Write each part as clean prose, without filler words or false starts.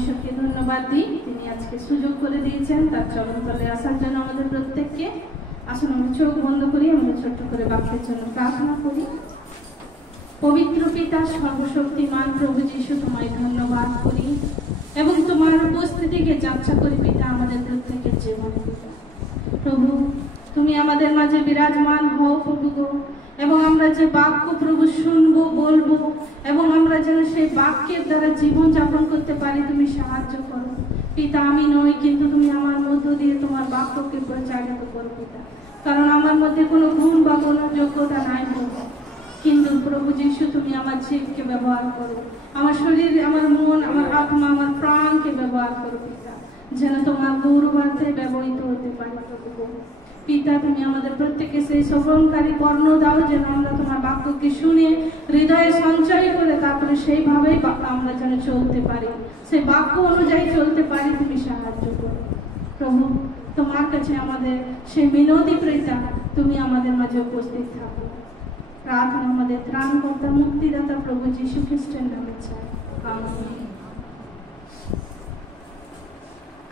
ঈশ্বরকে ধন্যবাদ দিই, তিনি আজকে সুযোগ করে দিয়েছেন তার চরণতলে আসার জন্য আমাদের প্রত্যেককে। আসুন আমরা চোখ বন্ধ করি, আমরা ছোট্ট করে বাক্যের জন্য প্রার্থনা করি। পবিত্র পিতা, সর্বশক্তিমান প্রভু যীশু, তোমায় ধন্যবাদ করি এবং তোমার উপস্থিতিকে যাত্রা করি পিতা আমাদের প্রত্যেকের জীবনে। পিতা প্রভু, তুমি আমাদের মাঝে বিরাজমান হও প্রভু গো, এবং আমরা যে বাক্য প্রভু শুনবো, বলবো, এবং আমরা যেন সেই বাক্যের দ্বারা জীবন যাপন করতে পারি, তুমি সাহায্য করো পিতা। আমি নই, কিন্তু তুমি আমার মধ্য দিয়ে তোমার বাক্যকে প্রচারিত করো পিতা, কারণ আমার মধ্যে কোনো গুণ বা কোনো যোগ্যতা নাই প্রভু, কিন্তু প্রভু যীশু তুমি আমার জীবকে ব্যবহার করো, আমার শরীর, আমার মন, আমার আত্মা, আমার প্রাণকে ব্যবহার করো পিতা, যেন তোমার গৌরবার্থে ব্যবহৃত হতে পারে প্রভু পিতা। তুমি আমাদের প্রত্যেককে সেই শ্রবণকারী কর্ণ দাও, যেন আমরা তোমার বাক্যকে শুনে হৃদয়ে সঞ্চয় করে তারপরে সেইভাবেই আমরা যেন চলতে পারি, সেই বাক্য অনুযায়ী চলতে পারি, তুমি সাহায্য করো প্রভু। তোমার কাছে আমাদের সেই মিনতি পিতা, তুমি আমাদের মাঝে উপস্থিত থাকো। প্রার্থনা আমাদের ত্রাণকর্তা মুক্তিদাতা প্রভু যীশু খ্রিস্টের নামে চাই, আমেন।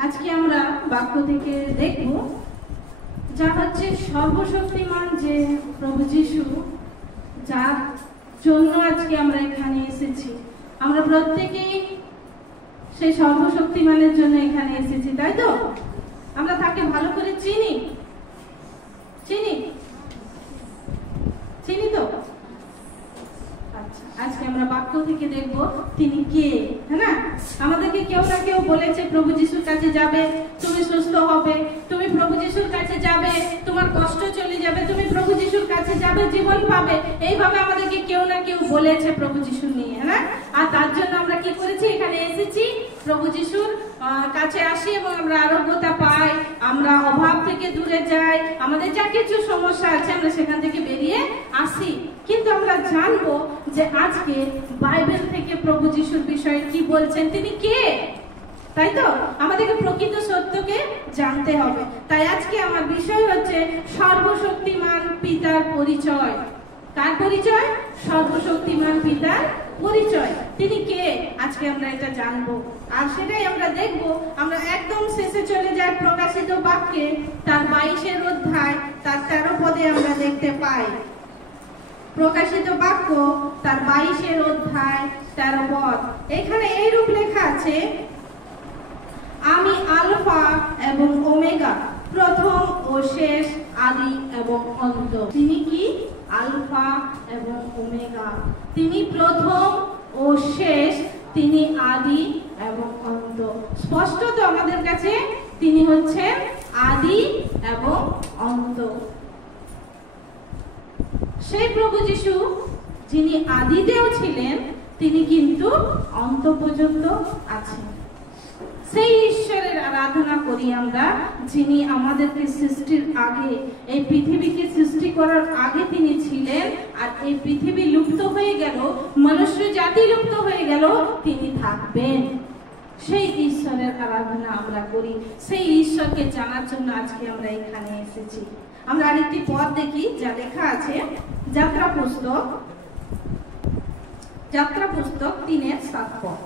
আজকে আমরা বাক্য থেকে দেখব যা হচ্ছে সর্বশক্তিমান যে প্রভু যীশু, যার জন্য আজকে আমরা এখানে এসেছি। আমরা প্রত্যেকেই সেই সর্বশক্তিমানের জন্য এখানে এসেছি, তাই তো? আমরা তাকে ভালো করে চিনি চিনি চিনি তো? আচ্ছা, আজকে আমরা বাক্য থেকে দেখব তিনি কে, হ্যাঁ না? আমাদেরকে কেউ না কেউ বলেছে প্রভু যীশুর কাছে যাবে তুমি সুস্থ হবে, তুমি প্রভু যীশুর কাছে যাবে তোমার কষ্ট চলে যাবে, তুমি প্রভু যীশুর কাছে যাবে জীবন পাবে। এইভাবে আমাদেরকে কেউ না কেউ বলেছে প্রভু যীশু নিয়ে, হ্যাঁ না? আর তার জন্য আমরা কি করেছি? এখানে এসেছি, প্রভু যীশুর কাছে আসি এবং আমরা আরোগ্যতা পাই, আমরা অভাব থেকে দূরে যাই, আমাদের যা কিছু সমস্যা আছে আমরা সেখান থেকে বেরিয়ে আসি। কিন্তু আমরা জানবো যে আজকে বাইবেল থেকে প্রভু যীশুর বিষয়ে কি বলছেন, তিনি কে, তাই তো? আমাদেরকে প্রকৃত সত্যকে জানতে হবে। তাই আজকে আমার বিষয় হচ্ছে সর্বশক্তিমান পিতার পরিচয়। কার পরিচয়? সর্বশক্তিমান পিতার পরিচয়। তিনি কে, আজকে আমরা এটা জানবো, আর সেটাই আমরা দেখবো। আমরা একদম শেষে চলে যাই প্রকাশিত বাক্যে, তার 22 অধ্যায় তার 13 পদে আমরা দেখতে পাই। প্রকাশিত বাক্য তার 22 অধ্যায় 13 পদ। এখানে এইরূপ লেখা আছে, আমি আলফা এবং ওমেগা, প্রথম ও শেষ, আদি এবং অন্ত। তিনি কি? আলফা এবং ওমেগা, তিনি প্রথম ও শেষ, তিনি আদি এবং অন্ত। স্পষ্ট তো আমাদের কাছে? তিনি হচ্ছে আদি এবং অন্ত। সেই প্রভু যীশু যিনি আদিতেও ছিলেন, তিনি কিন্তু অন্ত পর্যন্ত আছেন। সেই ঈশ্বরের আরাধনা করি আমরা, যিনি আমাদেরকে সৃষ্টির আগে, এই পৃথিবীকে সৃষ্টি করার আগে তিনি ছিলেন, আর এই পৃথিবী লুপ্ত হয়ে গেল, মনুষ্য জাতি লুপ্ত হয়ে গেল, তিনি থাকবেন। সেই ঈশ্বরের আরাধনা আমরা করি, সেই ঈশ্বরকে জানার জন্য আজকে আমরা এখানে এসেছি। আমরা আরেকটি পদ দেখি, যা লেখা আছে যাত্রা পুস্তক 3:7 পদ।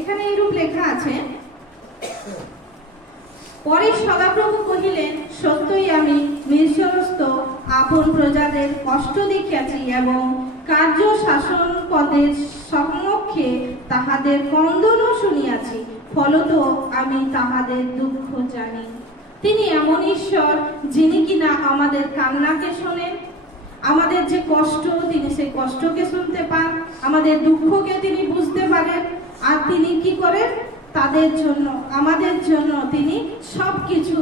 এখানে এইরূপ লেখা আছে, পরে সদাপ্রভু কহিলেন, সত্যই আমি মিশরস্থ আপন প্রজাদের কষ্ট দেখিয়াছি এবং কার্য শাসন পদের সম্মুখে তাহাদের ক্রন্দনও শুনিয়াছি, ফলত আমি তাহাদের দুঃখ জানি। তিনি এমন ঈশ্বর যিনি কিনা আমাদের কান্নাকে শোনেন, আমাদের যে কষ্ট তিনি সেই কষ্টকে শুনতে পান, আমাদের দুঃখকে তিনি বুঝতে পারেন, আর তিনি কি করেন? তাদের জন্য, আমাদের জন্য তিনি সবকিছু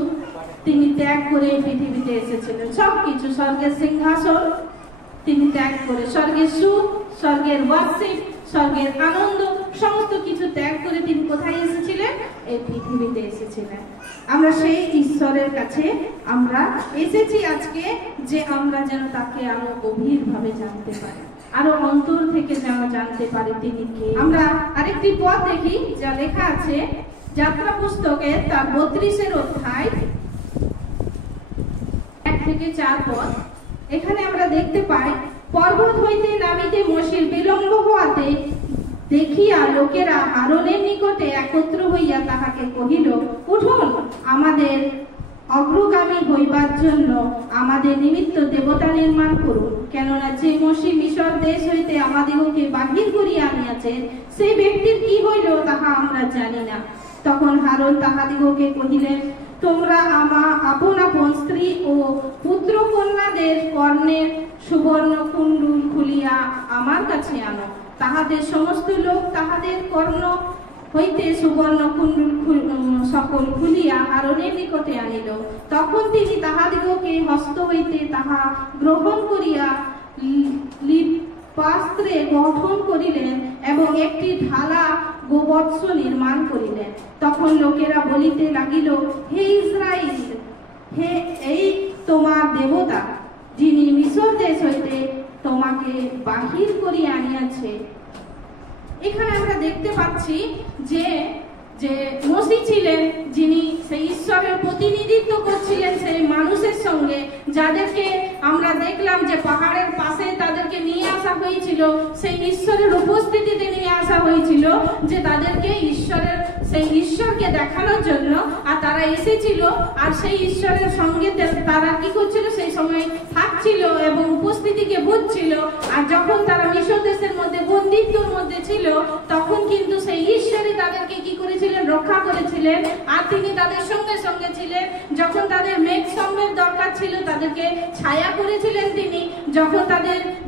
তিনি ত্যাগ করে পৃথিবীতে এসেছিলেন। সবকিছু, স্বর্গের সিংহাসন তিনি ত্যাগ করে, স্বর্গের সুখ, স্বর্গের ওয়ার্শিপ, স্বর্গের আনন্দ, সমস্ত কিছু ত্যাগ করে তিনি কোথায় এসেছিলেন? এই পৃথিবীতে এসেছিলেন। আমরা সেই ঈশ্বরের কাছে আমরা এসেছি আজকে, যে আমরা যেন তাকে আরো গভীরভাবে জানতে পারি, আরো অন্তর থেকে যেন জানতে পারি তিনি কে। আমরা আরেকটি পদ দেখি, যা লেখা আছে যাত্রা পুস্তকের তার 32 অধ্যায় 1 থেকে 4 পদ। এখানে আমরা দেখতে পাই, পর্বত হইতে নামিতে মোশির বিলম্ব হওয়াতে দেখিয়া লোকেরা আরোনের নিকটে একত্র হইয়া তাহাকে কহিল, উঠুন, আমাদের অগ্রগামী হইবার জন্য আমাদের নিমিত্ত দেবতা নির্মাণ করুন, কেননা যে মোশি মিশর দেশ হইতে আমাদিগকে বাহির করিয়া আনিয়াছেন, সেই ব্যক্তির কি হইল তাহা আমরা জানি না। তখন হারুন তাহাদিগকে কহিলেন, তোমরা আপন আপন স্ত্রী ও পুত্র কন্যাদের কর্ণের সুবর্ণ কুণ্ডল খুলিয়া আমার কাছে আনো। তাহাদের সমস্ত লোক তাহাদের কর্ণ হইতে সুবর্ণ কুণ্ডল সকল খুলিয়া আরোনের নিকটে আনিল। তখন তিনি তাহাদিগকে হস্ত হইতে তাহা গ্রহণ করিয়া পাত্রে গঠন করিলেন এবং একটি ঢালা গোবৎস নির্মাণ করিলেন। তখন লোকেরা বলিতে লাগিল, হে ইসরায়েল, হে এই তোমার দেবতা, যিনি মিশর দেশ হইতে তোমাকে বাহির করিয়া আনিয়াছে। এখানে আমরা দেখতে পাচ্ছি যে যে মোশি ছিলেন, যিনি সেই ঈশ্বরের প্রতিনিধিত্ব করছিলেন সেই মানুষের সঙ্গে, যাদেরকে আমরা দেখলাম যে পাহাড়ের পাশে তাদেরকে নিয়ে আসা হয়েছিল, সেই ঈশ্বরের উপস্থিতিতে নিয়ে আসা হয়েছিল, যে তাদেরকে সেই ঈশ্বরকে দেখানোর জন্য। আর তারা এসেছিল, আর সেই ঈশ্বরের সঙ্গে তারা কি করছিল, সেই সময় থাকছিল এবং উপস্থিতিকে বুঝছিল। আর যখন তারা মিশর দেশের মধ্যে বন্দিত্বর মধ্যে ছিল, তখন কিন্তু সেই ঈশ্বরই তাদেরকে কি করেছিলেন, রক্ষা করেছিলেন। আর তিনি তাদের সঙ্গে সঙ্গে ছিলেন। যখন তাদের মেঘ স্তম্ভের দরকার ছিল, তাদেরকে ছায়া করেছিলেন তিনি। যখন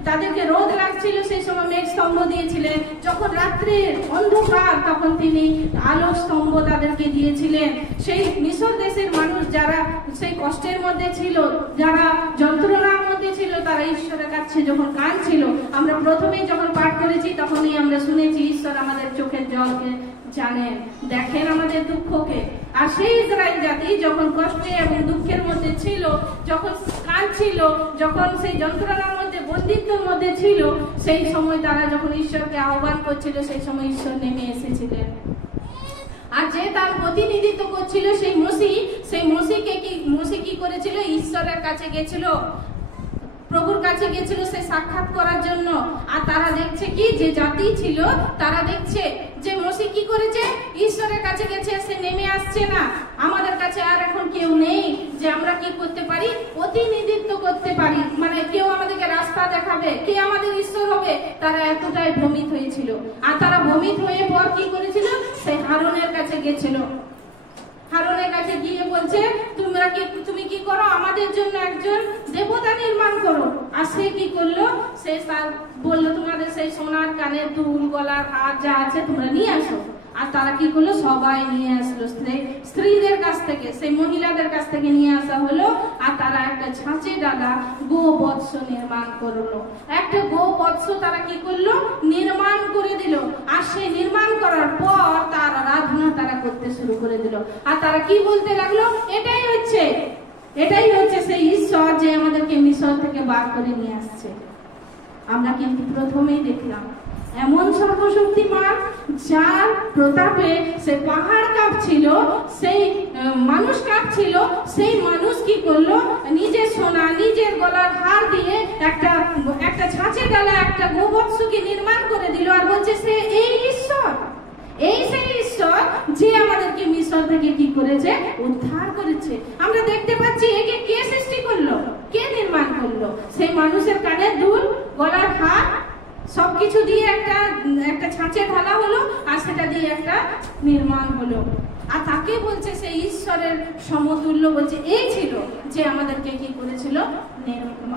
তাদেরকে রোদ লাগছিল, সেই সময় মেঘ স্তম্ভ দিয়েছিলেন। যখন রাত্রির অন্ধকার, তখন তিনি আলো স্তম্ভ তাদেরকে দিয়েছিলেন। সেই মিশর দেশের মানুষ যারা সেই কষ্টের মধ্যে ছিল, যারা যন্ত্রণার মধ্যে ছিল, তারা ঈশ্বরের কাছে যখন কাঁদছিল, আমরা প্রথমেই যখন পাঠ করেছি তখনই আমরা শুনেছি, ঈশ্বর আমাদের চোখের জলকে জানেন, দেখেন আমাদের দুঃখকে। আর সেই ইসরায়েল জাতি যখন কষ্টে এবং দুঃখের মধ্যে ছিল, যখন কাঁদছিল, যখন সেই যন্ত্রণার মধ্যে বন্দিত্বের মধ্যে ছিল, সেই সময় তারা যখন ঈশ্বরকে আহ্বান করছিল, সেই সময় ঈশ্বর নেমে এসেছিলেন। আর যে তার প্রতিনিধিত্ব করছিল সেই মোশি কি করেছিল, ঈশ্বরের কাছে গেছিল, প্রভুর কাছে গেছিল সে সাক্ষাৎ করার জন্য। আর তারা দেখছে কি, যে জাতি ছিল তারা দেখছে যে মোশি কি করেছে, ঈশ্বরের কাছে গেছে, সে নেমে আসছে না। আমাদের কাছে আর এখন কেউ নেই যে আমরা কি করতে পারি, প্রতিনিধিত্ব করতে পারি, মানে কেউ আমাদেরকে রাস্তা দেখাবে, কে আমাদের ঈশ্বর হবে। তারা এতটাই ভ্রমিত হয়েছিল। আর তারা ভ্রমিত হয়ে পর কি করেছিল, সে হারুনের কাছে গেছিল। হারুনের কাছে গিয়ে বলছে, তুমি কি করো, আমাদের জন্য একজন দেবতা নির্মাণ করো। আর সে কি করলো, সে বললো, তোমাদের সেই সোনার কানের দুল, গলার হার যা আছে তোমরা নিয়ে আসো। আর তারা কি করলো, সবাই নিয়ে আসলো, স্ত্রীদের কাছ থেকে, সেই মহিলাদের কাছ থেকে নিয়ে আসা হলো। আর তারা একটা ছাঁচে ডালা গোবৎস নির্মাণ করলো। একটা গোবৎস তারা কি করলো, নির্মাণ করে দিল। আর সেই নির্মাণ করার পর তার আরাধনা তারা করতে শুরু করে দিল। আর তারা কি বলতে লাগলো, এটাই হচ্ছে সেই ঈশ্বর যে আমাদেরকে মিশর থেকে বার করে নিয়ে আসছে। আমরা কিন্তু প্রথমেই দেখলাম এমন সর্বশক্তিমান, যার প্রতাপে সে পাহাড় কাঁপছিল, সেই মানুষ কাঁপছিল। সেই মানুষ কি করলো, নিজের সোনা, নিজের গলার হার দিয়ে একটা ছাঁচে ডালা, একটা গোবৎসকে নির্মাণ করে দিল। আর বলছে সে এই ঈশ্বর, সেই ঈশ্বর যে আমাদেরকে মিশর থেকে কি করেছে, উদ্ধার করেছে। আমরা দেখতে পাচ্ছি একে কে সৃষ্টি করলো, কে নির্মাণ করলো, সেই মানুষের কানের দুল, গলার হার, সবকিছু দিয়ে একটা ছাঁচে ঢালা হলো। আর সেটা দিয়ে একটা নির্মাণ হলো। আর তাকে বলছে সেই ঈশ্বরের সমতুল্য, বলছে এই ছিল যে আমাদেরকে কি করেছিল,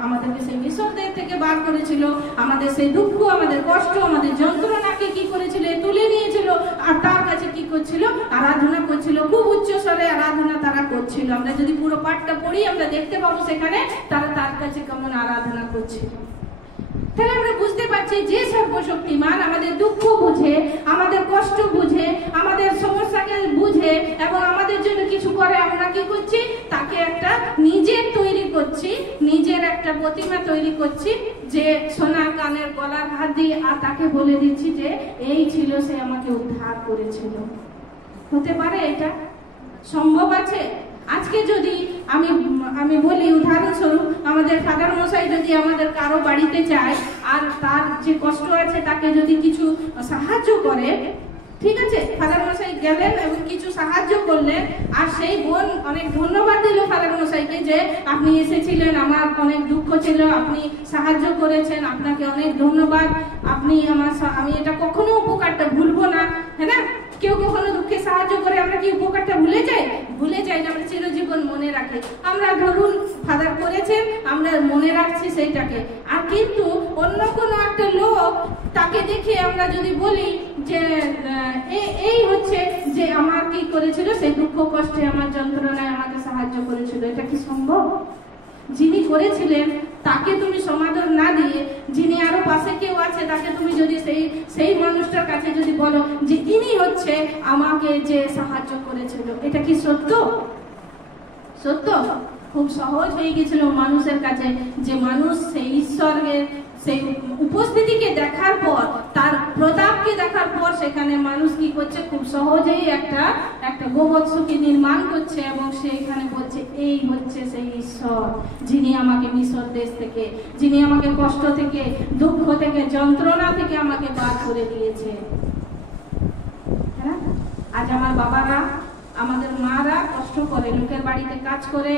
আমাদেরকে সেই মিশর দেশ থেকে বার করেছিল। আমাদের সেই দুঃখ, আমাদের কষ্ট, আমাদের যন্ত্রণাকে কি করেছিল, তুলে নিয়েছিল। আর তার কাছে কি করছিল, আরাধনা করছিল। খুব উচ্চ স্বরে আরাধনা তারা করছিল। আমরা যদি পুরো পাঠটা পড়ি আমরা দেখতে পাবো সেখানে তারা তার কাছে কেমন আরাধনা করছিল। তাহলে আমরা বুঝতে পারছি যে সর্বশক্তিমান আমাদের দুঃখ বুঝে, আমাদের কষ্ট বুঝে, আমাদের সমস্যাকে বুঝে এবং আমাদের জন্য কিছু করে। আমরা কি করছি, তাকে একটা নিজের তৈরি করছি, নিজের একটা প্রতিমা তৈরি করছি, যে সোনা কানের গলার হাত দিয়ে। আর তাকে বলে দিচ্ছি যে এই ছিল, সে আমাকে উদ্ধার করেছিল। হতে পারে এটা সম্ভব আছে? আজকে যদি আমি বলি উদাহরণস্বরূপ, আমাদের ফাদার মশাই যদি আমাদের কারো বাড়িতে যায় আর তার যে কষ্ট আছে তাকে যদি কিছু সাহায্য করে, ঠিক আছে, ফাদার মশাই গেলেন এবং কিছু সাহায্য করলেন, আর সেই বোন অনেক ধন্যবাদ দিল ফাদার মশাইকে যে আপনি এসেছিলেন, আমার অনেক দুঃখ ছিল, আপনি সাহায্য করেছেন, আপনাকে অনেক ধন্যবাদ, আপনি আমি এটা কখনো উপকারটা ভুলবো না। হ্যাঁ না, কেউ কখনো দুঃখে সাহায্য করে আমরা কি উপকারটা ভুলে যাই? ভুলে যাই না, আমরা চিরজীবন মনে রাখি। আমরা ধরুন ফাদার করেছেন, আমরা মনে রাখছি সেইটাকে। আর কিন্তু অন্য কোনো একটা লোক, তাকে দেখে আমরা যদি বলি যে এই হচ্ছে যে আমার কি করেছিল, সেই দুঃখ কষ্টে আমার যন্ত্রণায় আমাকে সাহায্য করেছিল, এটা কি সম্ভব? যিনি করেছিলেন তাকে তুমি সমাদর না দিয়ে, যিনি আরো পাশে কেউ আছে তাকে তুমি যদি সেই মানুষটার কাছে যদি বলো যে ইনি হচ্ছে আমাকে যে সাহায্য করেছিল, এটা কি সত্য? সত্য? খুব সহজ হয়ে গেছিল মানুষের কাছে যে মানুষ সেই ঈশ্বরের সেই উপস্থিতিকে দেখার পর, তার প্রতাপকে দেখার পর সেখানে মানুষ কি করছে, খুব সহজেই একটা গোবৎসকে নির্মাণ করছে এবং সেইখানে বলছে এই হচ্ছে সেই ঈশ্বর যিনি আমাকে মিশর দেশ থেকে, যিনি আমাকে কষ্ট থেকে, দুঃখ থেকে, যন্ত্রণা থেকে আমাকে বার করে দিয়েছে। হ্যাঁ, আজ আমার বাবারা, আমাদের মারা কষ্ট করে, লোকের বাড়িতে কাজ করে,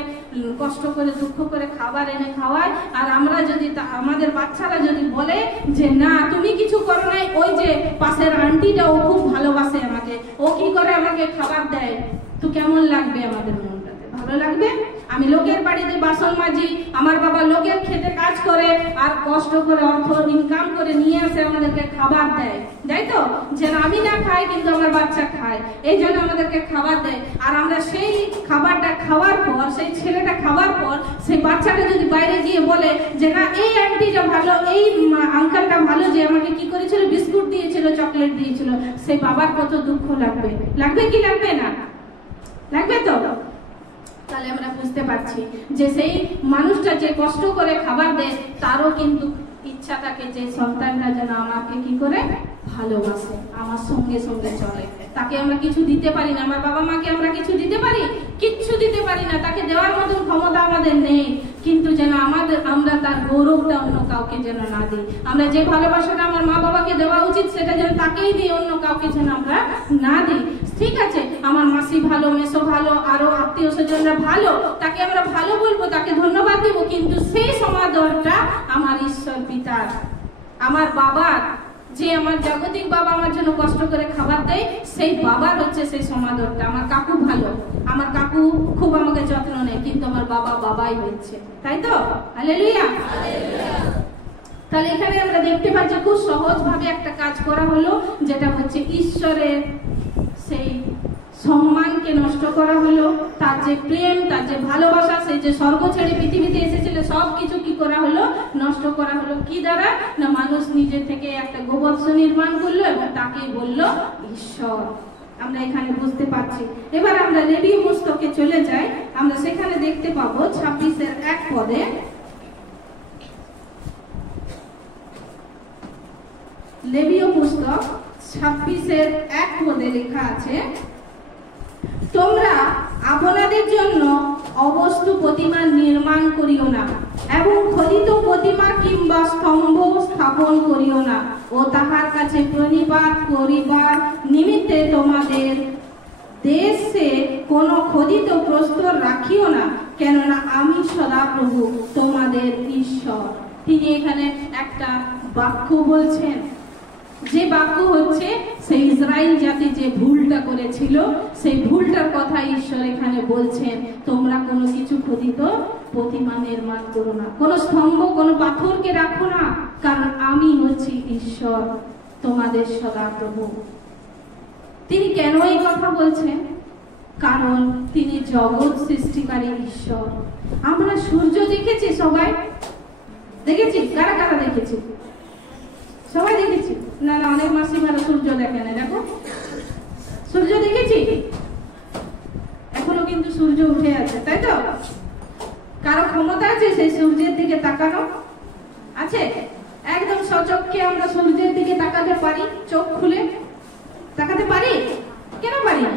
কষ্ট করে, দুঃখ করে খাবার এনে খাওয়ায়, আর আমরা যদি আমাদের বাচ্চারা যদি বলে যে না তুমি কিছু করো নাই, ওই যে পাশের আন্টিটা ও খুব ভালোবাসে আমাকে, ও কি করে আমাকে খাবার দেয়, তো কেমন লাগবে আমাদের মনটাতে? ভালো লাগবে? আমি লোকের বাড়িতে বাসন মাজি, আমার বাবা লোকের খেতে কাজ করে আর কষ্ট করে অর্থ ইনকাম করে নিয়ে আসে আমাদেরকে খাবার দেয়, তাই তো? যেন আমি না খাই কিন্তু আমার বাচ্চা খায়, এই জন্য আমাদেরকে খাবার দেয়। আর আমরা সেই খাবারটা খাওয়ার পর, সেই ছেলেটা খাওয়ার পর, সেই বাচ্চাটা যদি বাইরে গিয়ে বলে যে না এই আন্টিটা ভালো, এই আঙ্কেলটা ভালো, যে আমাকে কি করেছিল, বিস্কুট দিয়েছিল, চকলেট দিয়েছিল, সেই বাবার কত দুঃখ লাগবে? লাগবে কি লাগবে না? লাগবে তো? তাহলে আমরা বুঝতে পারছি যে সেই মানুষটা যে কষ্ট করে খাবার দেয়, তারও কিন্তু ইচ্ছা থাকে যে সন্তানটা যেন আমাকে কি করে ভালোবাসে, আমার সঙ্গে সঙ্গে চলে। তাকে আমরা কিছু দিতে পারি না, আমার বাবা মাকে আমরা কিছু দিতে পারি? কিচ্ছু দিতে পারি না, তাকে দেওয়ার মতন ক্ষমতা আমাদের নেই। কিন্তু যেন আমরা তার গৌরবটা অন্য কাউকে যেন না দিই। আমরা যে ভালোবাসাটা আমার মা বাবাকে দেওয়া উচিত সেটা যেন তাকেই দিই, অন্য কাউকে যেন আমরা না দিই। ঠিক আছে, আমার মাসি ভালো, মেসো ভালো, আরো আত্মীয় স্বজনরা ভালো, তাকে আমরা ভালো বলবো, তাকে ধন্যবাদ দেবো, কিন্তু সেই সমাদরটা আমার ঈশ্বর পিতার, আমার বাবার, যে আমার জাগতিক বাবা আমার জন্য কষ্ট করে খাবার দেয়, সেই বাবার হচ্ছে সেই সমাদরটা। আমার কাকু ভালো, আমার কাকু খুব আমাকে যত্ন নেয়, কিন্তু আমার বাবা বাবাই হচ্ছে, তাই তো? হালেলুয়া। তাহলে এখানে আমরা দেখতে পাচ্ছি খুব সহজ ভাবে একটা কাজ করা হলো, যেটা হচ্ছে ঈশ্বরের সেই সম্মানকে নষ্ট করা হলো, তার যে প্রেম, তার যে ভালোবাসা, সেই যে স্বর্গ ছেড়ে পৃথিবীতে এসেছিল, সবকিছু কি করা হলো, নষ্ট করা হলো। কি দ্বারা? না মানুষ নিজে থেকে একটা গোবৎস নির্মাণ করলো এবং তাকে বললো ঈশ্বর। আমরা এখানে বুঝতে পারছি। এবার আমরা লেবীয় পুস্তকে চলে যাই, আমরা সেখানে দেখতে পাবো 26-1 পদে, লেবীয় পুস্তক 26-1 পদে লেখা আছে, তোমরা আপনাদের জন্য অবস্তু প্রতিমা নির্মাণ করিও না এবং খোদিত প্রতিমা কিংবা স্তম্ভ স্থাপন করিও না ও তাহার কাছে প্রণিপাত করিবার নিমিত্তে তোমাদের দেশে কোন খোদিত প্রস্তর রাখিও না, কেননা আমি সদাপ্রভু তোমাদের ঈশ্বর। তিনি এখানে একটা বাক্য বলছেন, যে বাক্য হচ্ছে সেই ইসরায়েল জাতি যে ভুলটা করেছিল, সেই ভুলটার কথা ঈশ্বর এখানে বলছেন, তোমরা কোনো কিছু খোদিত প্রতিমা নির্মাণ করো না, কোনো স্তম্ভ, কোনো পাথরকে রাখো না, কারণ আমি হচ্ছি ঈশ্বর তোমাদের সদাপ্রভু। তিনি কেন এই কথা বলছেন? কারণ তিনি জগৎ সৃষ্টিকারী ঈশ্বর। আমরা সূর্য দেখেছি, সবাই দেখেছি? কারা কারা দেখেছি? সবাই দেখেছি না? না, অনেক মাসি ভালো সূর্য দেখে না। দেখো, সূর্য দেখেছি, এখনো কিন্তু সূর্য উঠে আছে, তাই তো? কারো ক্ষমতা আছে সেই সূর্যের দিকে তাকানো? আছে? একদম সচক্ষে আমরা সূর্যের দিকে তাকাতে পারি? চোখ খুলে তাকাতে পারি? কেন পারি না?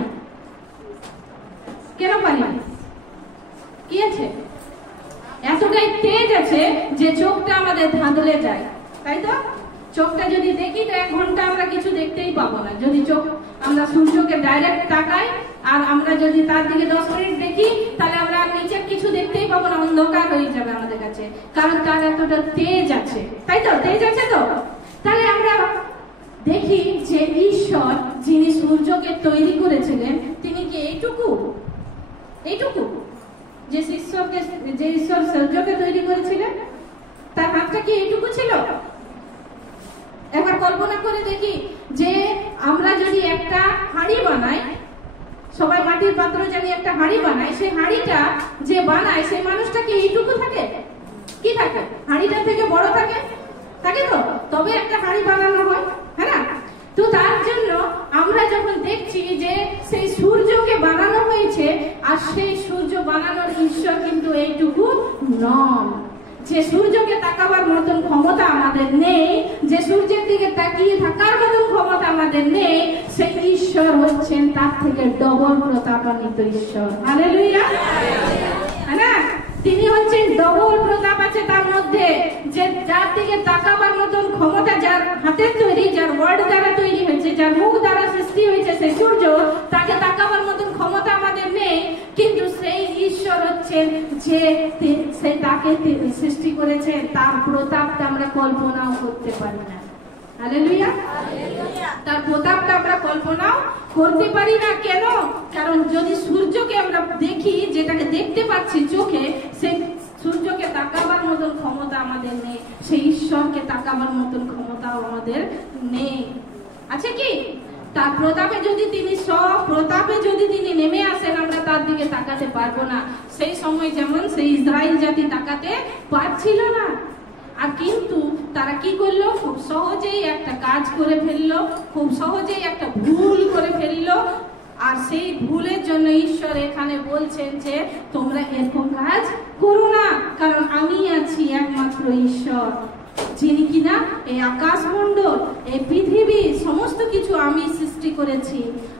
কেন পারি না? কি আছে? এতটাই তেজ আছে যে চোখটা আমাদের ধাঁধলে যায়, তাই তো? চোখটা যদি দেখি তো 1 ঘন্টা আমরা কিছু দেখতেই পাবো না। যদি চোখ আমরা সূর্যকে ডাইরেক্ট তাকাই আর আমরা যদি তার দিকে 10 মিনিট দেখি, তাহলে আমরা নিচে কিছু দেখতেই পাবো না, অন্ধকার হয়ে যাবে আমাদের কাছে, কারণ তার এতটা তেজ আছে, তাই তো? তেজ আছে তো। তাহলে আমরা দেখি যে ঈশ্বর যিনি সূর্যকে তৈরি করেছিলেন, তিনি কি এইটুকু যে ঈশ্বর সূর্যকে তৈরি করেছিলেন, তার হাতটা কি এইটুকু ছিল? একবার কল্পনা করে দেখি যে আমরা যদি একটা হাঁড়ি বানাই, সবাই মাটির পাত্র জানি একটা হাঁড়ি বানাই, সেই হাঁড়িটা যে বানায় সেই মানুষটা কি এইটুকু থাকে? কি থাকে? হাঁড়িটা থেকে বড় থাকে তো, তবে একটা হাঁড়ি বানানো হয়, হ্যাঁ না? তো তার জন্য আমরা যখন দেখছি যে সেই সূর্যকে বানানো হয়েছে, আর সেই সূর্য বানানোর ঈশ্বর কিন্তু এইটুকু নন। যে সূর্যকে তাকাবার মতন ক্ষমতা আমাদের নেই, যে সূর্যের দিকে তাকিয়ে থাকার মতন ক্ষমতা আমাদের নেই, সেই ঈশ্বর হচ্ছেন তার থেকে ডবল প্রতাপান্বিত ঈশ্বর। হালেলুয়া, হ্যাঁ না? তিনি হচ্ছেন ডবল প্রতাপ আছে তার মধ্যে, যে যার দিকে তাকাবার মতন ক্ষমতা, যার হাতের তৈরি, যার ওয়ার্ড দ্বারা তৈরি হয়েছে, যার মুখ দ্বারা সৃষ্টি হয়েছে সেই সূর্য, তাকে তাকাবার মতন ক্ষমতা আমাদের নেই। কিন্তু সেই ঈশ্বর হচ্ছেন যে সে তাকে সৃষ্টি করেছে, তার প্রতাপটা আমরা কল্পনাও করতে পারি না। হালেলুয়া, তার প্রতাপটা আমরা কল্পনাও করতে পারি না। কেন? কারণ যদি সূর্যকে আমরা দেখি, যেটাকে দেখতে পাচ্ছি চোখে, সেই সূর্যকে তাকাবার মতন ক্ষমতা আমাদের নেই, সেই ঈশ্বরকে তাকাবার মতন ক্ষমতাও আমাদের নেই। আছে কি? তার প্রতাপে যদি তিনি নেমে আসেন, আমরা তার দিকে তাকাতে পারবো না। সেই সময় যেমন সেই ইসরায়েল জাতি তাকাতে পারছিল না, আর কিন্তু তারা কি করলো? খুব সহজেই একটা কাজ করে ফেললো, খুব সহজেই একটা ভুল করে ফেললো। আর সেই ভুলের জন্য ঈশ্বর এখানে বলছেন যে তোমরা এরকম কাজ করো না, কারণ আমি আছি একমাত্র ঈশ্বর, যিনি কিনা এই আকাশমণ্ডল, এই পৃথিবী, সমস্ত কিছু আমি সৃষ্টি করেছি।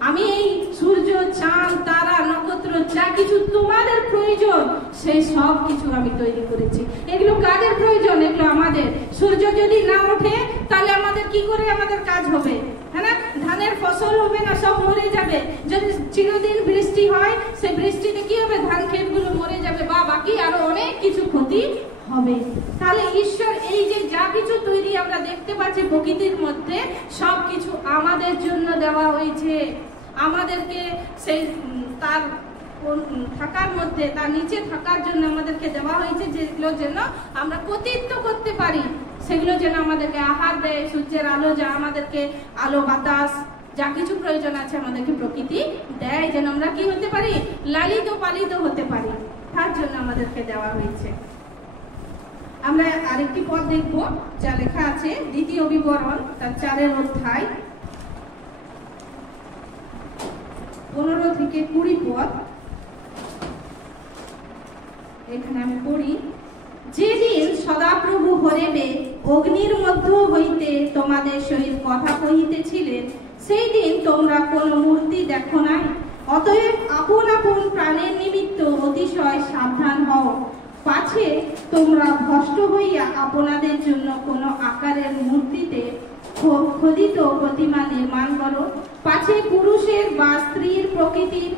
আমি এই সূর্য, চাঁদ, তারা, নক্ষত্র, যা কিছু তোমাদের প্রয়োজন, সেই সব কিছু আমি তৈরি করেছি। এগুলো কাজের প্রয়োজন, এগুলো আমাদের। সূর্য যদি না ওঠে তাহলে আমাদের কি করে আমাদের কাজ হবে, হ্যাঁ না? ধানের ফসল হবে না, সব মরে যাবে। যদি চিরদিন বৃষ্টি হয়, সেই বৃষ্টিতে কি হবে? ধান ক্ষেতগুলো মরে যাবে, বা বাকি আরো অনেক কিছু ক্ষতি হবে। তাহলে ঈশ্বর এই যে যা কিছু তৈরি আমরা দেখতে পাচ্ছি প্রকৃতির মধ্যে, সবকিছু আমাদের জন্য দেওয়া হয়েছে। আমাদেরকে সেই তার থাকার মধ্যে, তার নিচে থাকার জন্য আমাদেরকে দেওয়া হয়েছে, যেগুলো যেন আমরা কর্তৃত্ব করতে পারি, সেগুলো যেন আমাদেরকে আহার দেয়। সূর্যের আলো যা আমাদেরকে আলো, বাতাস, যা কিছু প্রয়োজন আছে আমাদেরকে প্রকৃতি দেয়, যেন আমরা কি হতে পারি? লালিত পালিত হতে পারি, তার জন্য আমাদেরকে দেওয়া হয়েছে। আমরা আরেকটি পদ দেখব, যা লেখা আছে দ্বিতীয় বিবরণ তার 4 অধ্যায় 15 থেকে 20 পদ। এখানে আমি পড়ি, যেদিন সদাপ্রভু হরেবে অগ্নির মধ্য হইতে তোমাদের সহিত কথা কহিতেছিলেন, সেই দিন তোমরা কোন মূর্তি দেখো নাই। অতএব আপন আপন প্রাণের নিমিত্ত অতিশয় সাবধান হও, পাছে তোমরা ভ্রষ্ট হইয়া আপনাদের জন্য কোন আকারের মূর্তিতে খোদিত প্রতিমা নির্মাণ করো। পাছে পুরুষের বা স্ত্রীর প্রকৃতির,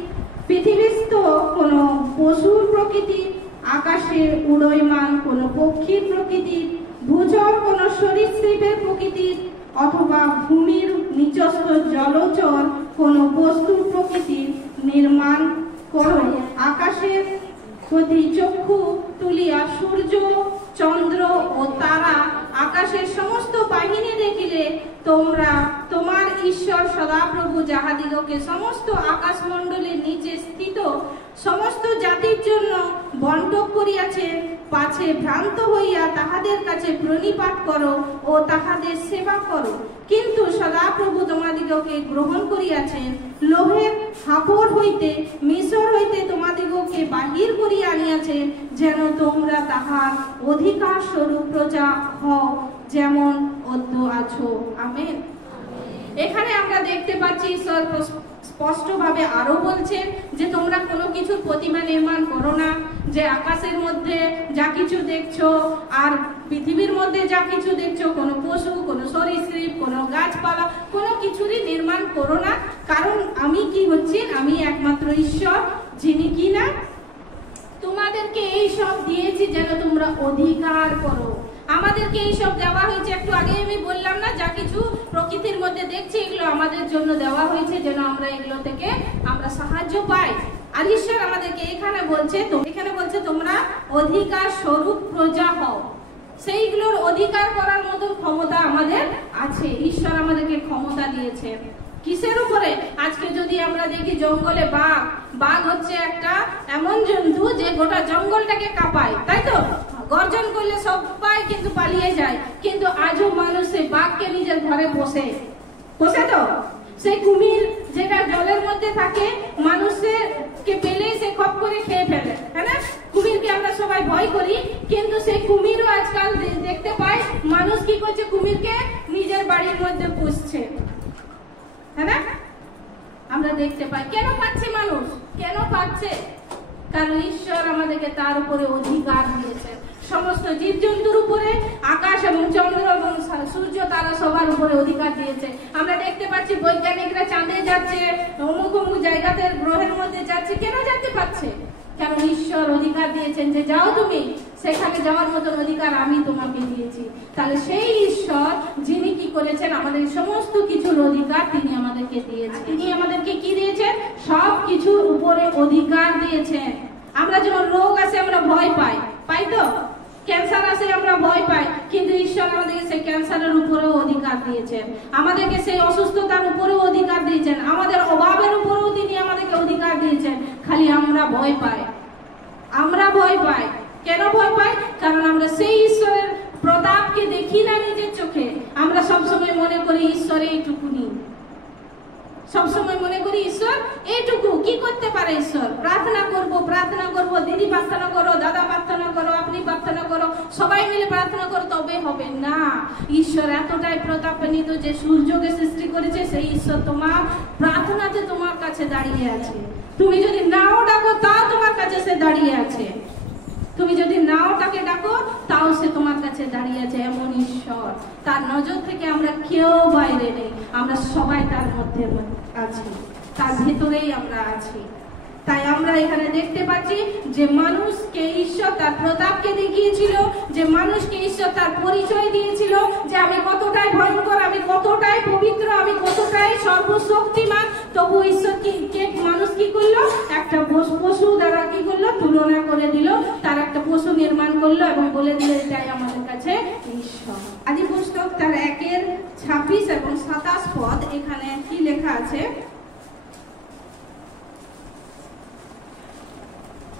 পৃথিবীস্থ কোন পশুর প্রকৃতির, আকাশে উড়য়মান কোন পক্ষীর প্রকৃতির, ভূচর কোন সরীসৃপের প্রকৃতির, অথবা ভূমির নিচস্থ জলচর কোন বস্তুর প্রকৃতির নির্মাণ করো। আকাশের প্রতি চক্ষু তুলিয়া সূর্য, চন্দ্র ও তারা, আকাশের সমস্ত বাহিনী দেখিলে তোমরা তোমার ঈশ্বর সদাপ্রভু যাহাদিগকে সমস্ত আকাশমণ্ডলের নিচে স্থিত সমস্ত জাতির জন্য বন্টন করিয়াছেন, পাছে ভ্রান্ত হইয়া তাহাদের কাছে প্রণিপাত করো ও তাহাদের সেবা করো। কিন্তু সদাপ্রভু তোমাদিগকে গ্রহণ করিয়াছেন, লোহের হাপড় হইতে, মিশর হইতে তোমাদিগকে বাহির করিয়া আনিয়াছেন, যেন তোমরা তাহার অধিকার স্বরূপ প্রজা হও, যেমন অদ্য আছো। আমেন। এখানে আমরা দেখতে পাচ্ছি ঈশ্বর স্পষ্টভাবে আরো বলছেন যে তোমরা কোনো কিছুর প্রতিমা নির্মাণ করো না, যে আকাশের মধ্যে যা কিছু দেখছো আর পৃথিবীর মধ্যে যা কিছু দেখছো, কোনো পশু, কোনো সরীসৃপ, কোনো গাছপালা, কোনো কিছুরই নির্মাণ করো না, কারণ আমি কি হচ্ছি, আমি একমাত্র ঈশ্বর, যিনি কি না তোমাদেরকে এই সব দিয়েছি যেন তোমরা অধিকার করো। আমাদেরকে এই সব দেওয়া হয়েছে, একটু আগে আমি বললাম না, যা কিছু প্রকৃতির মধ্যে দেখছি এগুলো আমাদের জন্য দেওয়া হয়েছে যেন আমরা এগুলো থেকে আমরা সাহায্য পাই। আর ঈশ্বর আমাদেরকে এখানে বলছে তোমরা অধিকার স্বরূপ প্রজা হও। সেইগুলোর অধিকার করার মতো ক্ষমতা আমাদের আছে। ঈশ্বর আমাদেরকে ক্ষমতা দিয়েছে কিসের উপরে? আজকে যদি আমরা দেখি জঙ্গলে বাঘ হচ্ছে একটা এমন জন্তু যে গোটা জঙ্গলটাকে কাঁপায়, তাই তো? গর্জন করলে সবাই কিন্তু পালিয়ে যায়, কিন্তু আজও মানুষ সেই বাঘকে নিজের ঘরে পোষে তো। সেই কুমির যেটা জলের মধ্যে থাকে, মানুষকে পেলে সে খপ করে খেয়ে ফেলে, হ্যাঁ না? কুমিরকে আমরা সবাই ভয় করি, কিন্তু সেই কুমিরও আজকাল দেখতে পাই মানুষ কি করছে, কুমিরকে নিজের বাড়ির মধ্যে পুষছে, হ্যাঁ না? আমরা দেখতে পাই। কেন পাচ্ছে মানুষ? কেন পাচ্ছে? কারণ ঈশ্বর আমাদেরকে তার উপরে অধিকার দিয়েছে। সমস্ত জীবজন্তুর উপরে, আকাশ এবং চন্দ্র এবং সূর্য, তারা সবার উপরে অধিকার দিয়েছে। আমরা দেখতে পাচ্ছি বৈজ্ঞানিকরা চাঁদে যাচ্ছে, অমুক অমুক জায়গাতে গ্রহের মধ্যে যাচ্ছে। কেন যেতে পারছে? কারণ ঈশ্বর অধিকার দিয়েছেন যে যাও তুমি, সেখানে যাওয়ার মতন অধিকার আমি তোমাকে দিয়েছি। তাহলে সেই ঈশ্বর যিনি কি করেছেন, আমাদের সমস্ত কিছুর অধিকার তিনি আমাদেরকে দিয়েছেন। তিনি আমাদেরকে কি দিয়েছেন? সব কিছুর উপরে অধিকার দিয়েছেন। আমরা যখন রোগ আসে আমরা ভয় পাই তো, ক্যান্সার আসে আমরা ভয় পাই, কিন্তু ঈশ্বর আমাদেরকে সেই ক্যান্সারের উপরেও অধিকার দিয়েছেন, আমাদেরকে সেই অসুস্থতার উপরেও অধিকার দিয়েছেন, আমাদের অভাবের উপরেও তিনি আমাদেরকে অধিকার দিয়েছেন। খালি আমরা ভয় পাই। কেন ভয় পাই? কারণ আমরা সেই ঈশ্বরের প্রতাপকে দেখি না নিজের চোখে। আমরা সবসময় মনে করি ঈশ্বর এইটুকুনি, সবসময় মনে করি ঈশ্বর এইটুকু কি করতে পারে। ঈশ্বর প্রার্থনা করব, দিদি প্রার্থনা করো, দাদা প্রার্থনা করো, আপনি প্রার্থনা করো, সবাই মিলে প্রার্থনা করো, তবে হবে না। ঈশ্বর এতটাই প্রতাপান্বিত যে সূর্যকে সৃষ্টি করেছে, সেই ঈশ্বর তোমার প্রার্থনাতে তোমার কাছে দাঁড়িয়ে আছে। তুমি যদি নাও ডাকো তাও তোমার কাছে সে দাঁড়িয়ে আছে, তুমি যদি নাও তাকে ডাকো তাও সে তোমার কাছে দাঁড়িয়ে আছে। এমন ঈশ্বর, তার নজর থেকে আমরা কেউ বাইরে নেই, আমরা সবাই তার মধ্যে আছি, তার ভেতরেই আমরা আছি। তাই আমরা এখানে দেখতে পাচ্ছি যে মানুষকে ঈশ্বর তার প্রতাপকে দেখিয়েছিল, যে মানুষকে ঈশ্বর তার পরিচয় দিয়েছিল যে আমি কতটাই ভয়ঙ্কর, আমি কতটাই পবিত্র, আমি কতটাই সর্বশক্তিমান। তবু ঈশ্বর মানুষ কি করলো? একটা পশু দ্বারা কি করলো? তুলনা করে দিল, তার একটা পশু নির্মাণ করলো এবং বলে দিল এটাই আমাদের কাছে ঈশ্বর। আদি পুস্তক তার 1:26 এবং 27 পদ, এখানে কি লেখা আছে?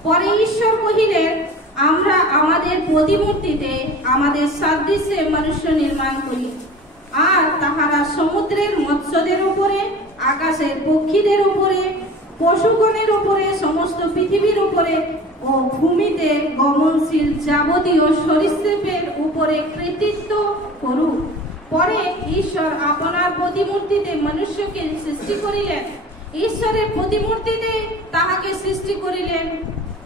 পরে ঈশ্বর কহিলেন, আমরা আমাদের প্রতিমূর্তিতে আমাদের সাদৃশ্যে মনুষ্য নির্মাণ করি, আর তাহারা সমুদ্রের মৎস্যদের উপরে, আকাশের পক্ষীদের উপরে, পশুগণের উপরে, সমস্ত পৃথিবীর উপরে ও ভূমিতে গমনশীল যাবতীয় সরীসৃপের উপরে কৃতিত্ব করুক। পরে ঈশ্বর আপনার প্রতিমূর্তিতে মনুষ্যকে সৃষ্টি করিলেন, ঈশ্বরের প্রতিমূর্তিতে তাহাকে সৃষ্টি করিলেন,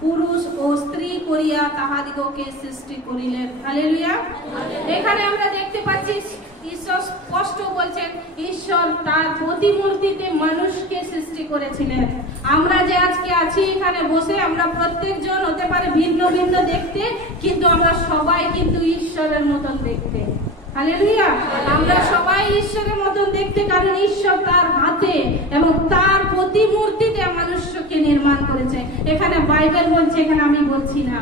পুরুষ ও স্ত্রী করিয়া তাহাদিগকে সৃষ্টি করিলেন। হালেলুয়া। এখানে আমরা দেখতে পাচ্ছি ঈশ্বর স্পষ্ট বলছেন, ঈশ্বর তার প্রতিমূর্তিতে মানুষকে সৃষ্টি করেছিলেন। আমরা যে আজকে আছি এখানে বসে, আমরা প্রত্যেকজন হতে পারে ভিন্ন ভিন্ন দেখতে, কিন্তু আমরা সবাই কিন্তু ঈশ্বরের মতন দেখতে। হালেলুয়া। আমরা সবাই ঈশ্বরের মতন দেখতে, কারণ ঈশ্বর তার হাতে এবং তার প্রতিমূর্তিতে মানুষকে নির্মাণ করেছে। এখানে বাইবেল বলছে, এখানে আমি বলছি না,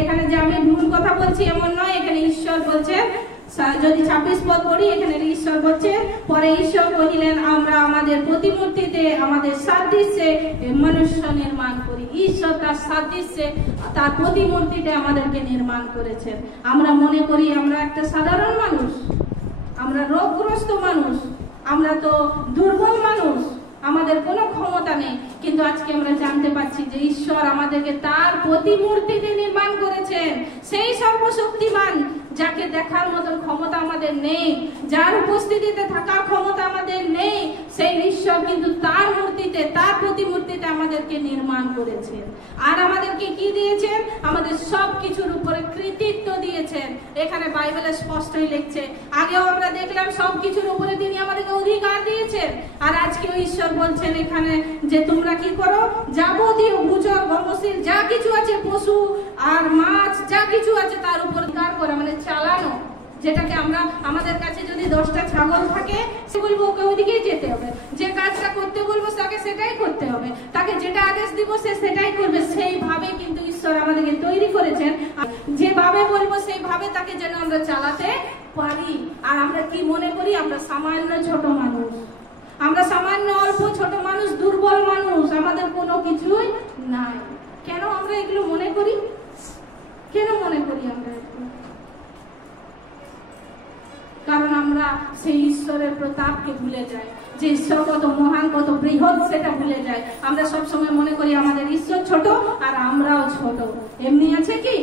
এখানে যে আমি ভুল কথা বলছি এমন নয়, এখানে ঈশ্বর বলছে। যদি 26 পদ পড়ি, এখানে ঈশ্বর বলছে, পরে ঈশ্বর কহিলেন, আমরা আমাদের প্রতিমূর্তিতে আমাদের সাদৃশ্যে মনুষ্য নির্মাণ করি। ঈশ্বর তার সাদৃশ্যে, তার প্রতিমূর্তিতে আমাদেরকে নির্মাণ করেছেন। আমরা মনে করি আমরা একটা সাধারণ মানুষ, আমরা রোগগ্রস্ত মানুষ, আমরা তো দুর্বল মানুষ, আমাদের কোনো ক্ষমতা নেই, কিন্তু আজকে আমরা জানতে পারছি যে ঈশ্বর আমাদেরকে তার প্রতিমূর্তিতে নির্মাণ করেছেন। সেই সর্বশক্তিমান যাকে দেখার মতন ক্ষমতা আমাদের নেই, যার উপস্থিতিতে থাকার ক্ষমতা আমাদের নেই, সেই ঈশ্বর কিন্তু তার মূর্তিতে, তার প্রতিমূর্তিতে আমাদেরকে নির্মাণ করেছেন। আর আমাদেরকে কি দিয়েছেন? আমাদের সব কিছুর উপরে কৃতিত্ব দিয়েছেন। এখানে বাইবেলে স্পষ্টই লিখছে, আগেও আমরা দেখলাম সব কিছুর উপরে তিনি আমাদেরকে অধিকার দিয়েছেন। আর আজকেও ঈশ্বর বলছেন এখানে যে তোমরা কি করো, যাবতীয় ভূচর গমশীল যা কিছু আছে, পশু আর মাছ যা কিছু আছে তার উপর অধিকার করা, মানে চালানো। যেটাকে আমরা, আমাদের কাছে যদি 10টা ছাগল থাকে, সে বলবো ওকে ওইদিকেই যেতে হবে, যে কাজটা করতে বলবো তাকে সেটাই করতে হবে, তাকে যেটা আদেশ দিব সে সেটাই করবে। সেইভাবে কিন্তু ঈশ্বর আমাদেরকে তৈরি করেছেন, যেভাবে বলবো সেইভাবে তাকে যেন আমরা চালাতে পারি। আর আমরা কি মনে করি? আমরা সামান্য ছোট মানুষ, আমরা সামান্য অল্প ছোট মানুষ, দুর্বল মানুষ, আমাদের কোনো কিছুই নাই। কেন আমরা এগুলো মনে করি? কেন মনে করি আমরা? কারণ আমরা সেই ঈশ্বরের প্রতাপকে ভুলে যাই, যে ঈশ্বর কত মহান, কত বৃহৎ, সেটা ভুলে যাই। আমরা সবসময় মনে করি আমাদের ঈশ্বর ছোট আর আমরাও ছোট। এমনি আছে কি?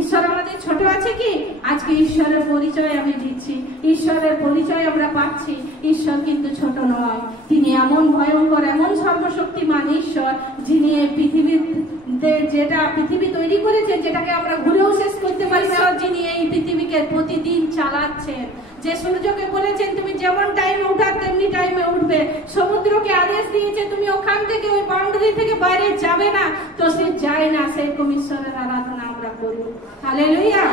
ঈশ্বর আমাদের ছোট আছে কি? আজকে ঈশ্বরের পরিচয় আমি দিচ্ছি, ঈশ্বরের পরিচয় আমরা পাচ্ছি। ঈশ্বর কিন্তু ছোট নয়, তিনি এমন ভয়ঙ্কর, এমন সর্বশক্তিমান ঈশ্বর, যিনি এই পৃথিবীতে, যেটা পৃথিবী তৈরি করেছে, যেটাকে আমরা ঘুরেও শেষ করতে পারি না, যিনি এই পৃথিবীকে প্রতিদিন চালাচ্ছেন। যে সূর্যকে বলেছেন তুমি যেমন টাইমে উঠার তেমনি টাইমে উঠবে, সমুদ্রকে আদেশ দিয়েছে তুমি ওখান থেকে, ওই বাউন্ডারি থেকে বাইরে যাবে না, তো সে যায় না। সেরকম ঈশ্বরের আরাধনা আমরা করি। হালেলুয়া।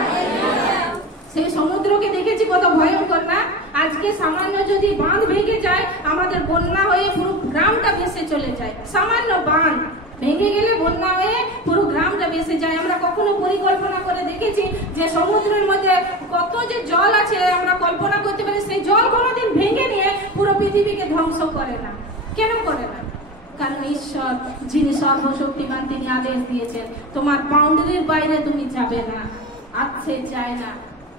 সেই সমুদ্রকে দেখেছি কত ভয়ঙ্কর না? আজকে সামান্য যদি বাঁধ ভেঙে যায়, আমাদের বন্যা হয়ে পুরো গ্রামটা ভেসে চলে যায়। সামান্য বাঁধ ভেঙে গেলে বন্যা হয়ে পুরো গ্রামটা ভেসে যায়। আমরা কখনো পরিকল্পনা করে দেখেছি যে সমুদ্রের মধ্যে কত যে জল আছে, আমরা কল্পনা করতে পারি সেই জল কোনোদিন ভেঙে নিয়ে পুরো পৃথিবীকে ধ্বংস করে না। কেন করে না? কারণ ঈশ্বর যিনি সর্বশক্তিমান, তিনি আদেশ দিয়েছেন তোমার বাউন্ডারির বাইরে তুমি যাবে না। আর সে যায় না।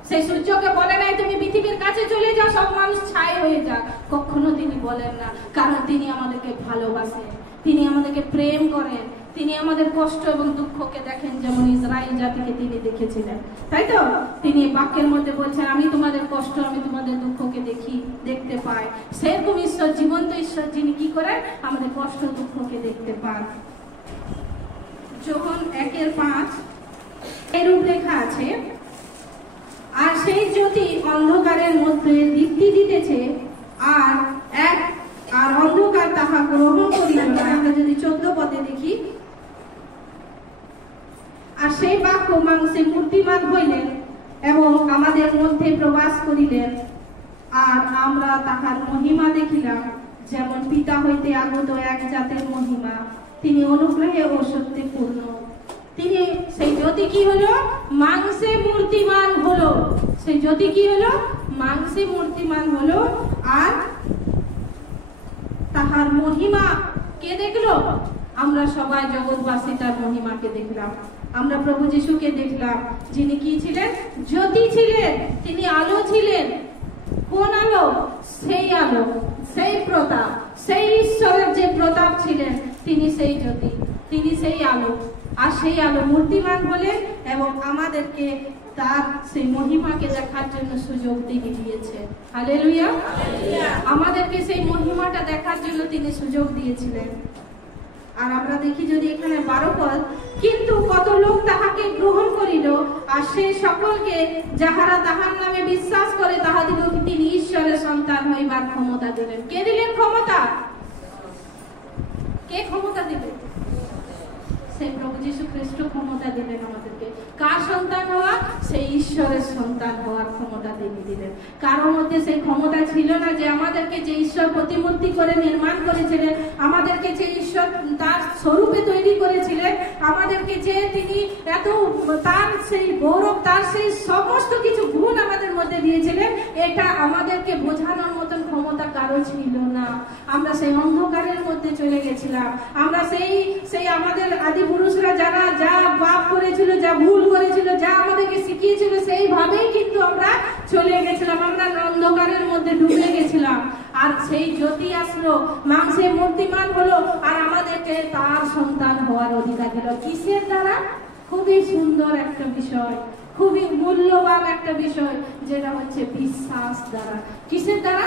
সেই সূর্যকে বলে নাই তুমি পৃথিবীর কাছে চলে যাও, সব মানুষ ছাই হয়ে যাক, কখনো তিনি বলেন না। কারণ তিনি আমাদেরকে ভালোবাসেন, তিনি আমাদেরকে প্রেম করেন, তিনি আমাদের কষ্ট এবং দুঃখকে দেখেন, যেমন ইসরায়েল জাতিকে তিনি দেখেছিলেন। তাই তো তিনি বাক্যের মধ্যে বলছেন আমি তোমাদের কষ্ট, আমি তোমাদের দুঃখকে দেখতে পাই। সেরকম ঈশ্বর, জীবন্ত ঈশ্বর, যিনি কি করেন? আমাদের কষ্ট দুঃখকে দেখতে পান। যোহন 1:5 এর রূপরেখা আছে, আর সেই জ্যোতি অন্ধকারের মধ্যে দীপ্তি দিতেছে, আর অন্ধকার তাহা গ্রহণ করিল না। আমরা যদি 14 পদে দেখি, আর সেই বাক্য মাংসে মূর্তিমান হইলেন এবং আমাদের মধ্যে প্রবাস করিলেন, আর আমরা তাহার মহিমা দেখিলাম, যেমন পিতা হইতে আগত এক জাতের মহিমা। তিনি অনুগ্রহে ও সত্যে পূর্ণ। তিনি, সেই জ্যোতি কি হলো? মাংসে মূর্তিমান হলো। সেই জ্যোতি কি হলো? মাংসে মূর্তিমান হলো। আর তাহার মহিমা কে দেখলো? আমরা সবাই জগৎবাসী তার মহিমাকে দেখলাম। আমরা প্রভু যিশুকে দেখলাম, যিনি কি ছিলেন? জ্যোতি ছিলেন, তিনি আলো ছিলেন। কোন আলো? সেই আলো, সেই প্রতাপ, সেই ঈশ্বরের যে প্রতাপ ছিলেন, তিনি সেই জ্যোতি, তিনি সেই আলো। আর সেই আলো মূর্তিমান হলেন এবং আমাদেরকে তার সেই মহিমাকে দেখার জন্য সুযোগ তিনি দিয়েছেন। হালেলুয়া। আমাদেরকে সেই মহিমাটা দেখার জন্য তিনি সুযোগ দিয়েছিলেন। আর আমরা দেখি যদি এখানে 12 পদ, কিন্তু কত লোক তাহাকে গ্রহণ করিল, আর সে সকলকে যাহারা তাহার নামে বিশ্বাস করে তাহাদিগকে তিনি ঈশ্বরের সন্তান হইবার ক্ষমতা দিলেন। কে দিলেন ক্ষমতা? কে ক্ষমতা দিলেন? সেই প্রভু যীশু খ্রিস্ট ক্ষমতা দিলেন আমাদেরকে। কার সন্তান হওয়া? সেই ঈশ্বরের সন্তান হওয়ার ক্ষমতা তিনি দিলেন। কারোর মধ্যে সেই ক্ষমতা ছিল না যে আমাদেরকে যে ঈশ্বর প্রতিমূর্তি করে নির্মাণ করেছিলেন, আমাদেরকে যে ঈশ্বর তার স্বরূপে তৈরি করেছিলেন, আমাদেরকে যে তিনি এত তার সেই গৌরব, তার সেই সমস্ত কিছু গুণ আমাদের মধ্যে দিয়েছিলেন, এটা আমাদেরকে বোঝানোর মতন ক্ষমতা কারো ছিল না। আমরা সেই অন্ধকারের মধ্যে চলে গেছিলাম। আমরা সেই আমাদের আদি পুরুষরা যারা যা পাপ করেছিল, যা ভুল করেছিল, যা আমাদেরকে শিখিয়েছিল, সেইভাবেই কিন্তু আমরা চলে গেছিলাম। আমরা অন্ধকারের মধ্যে ডুবে গেছিলাম। আর সেই জ্যোতি আসলো, মাংসে মূর্তিমান হলো, আর আমাদেরকে তার সন্তান হওয়ার অধিকার দিল। কিসের দ্বারা? খুবই সুন্দর একটা বিষয়, খুবই মূল্যবান একটা বিষয়, যেটা হচ্ছে বিশ্বাস দ্বারা। কিসের দ্বারা?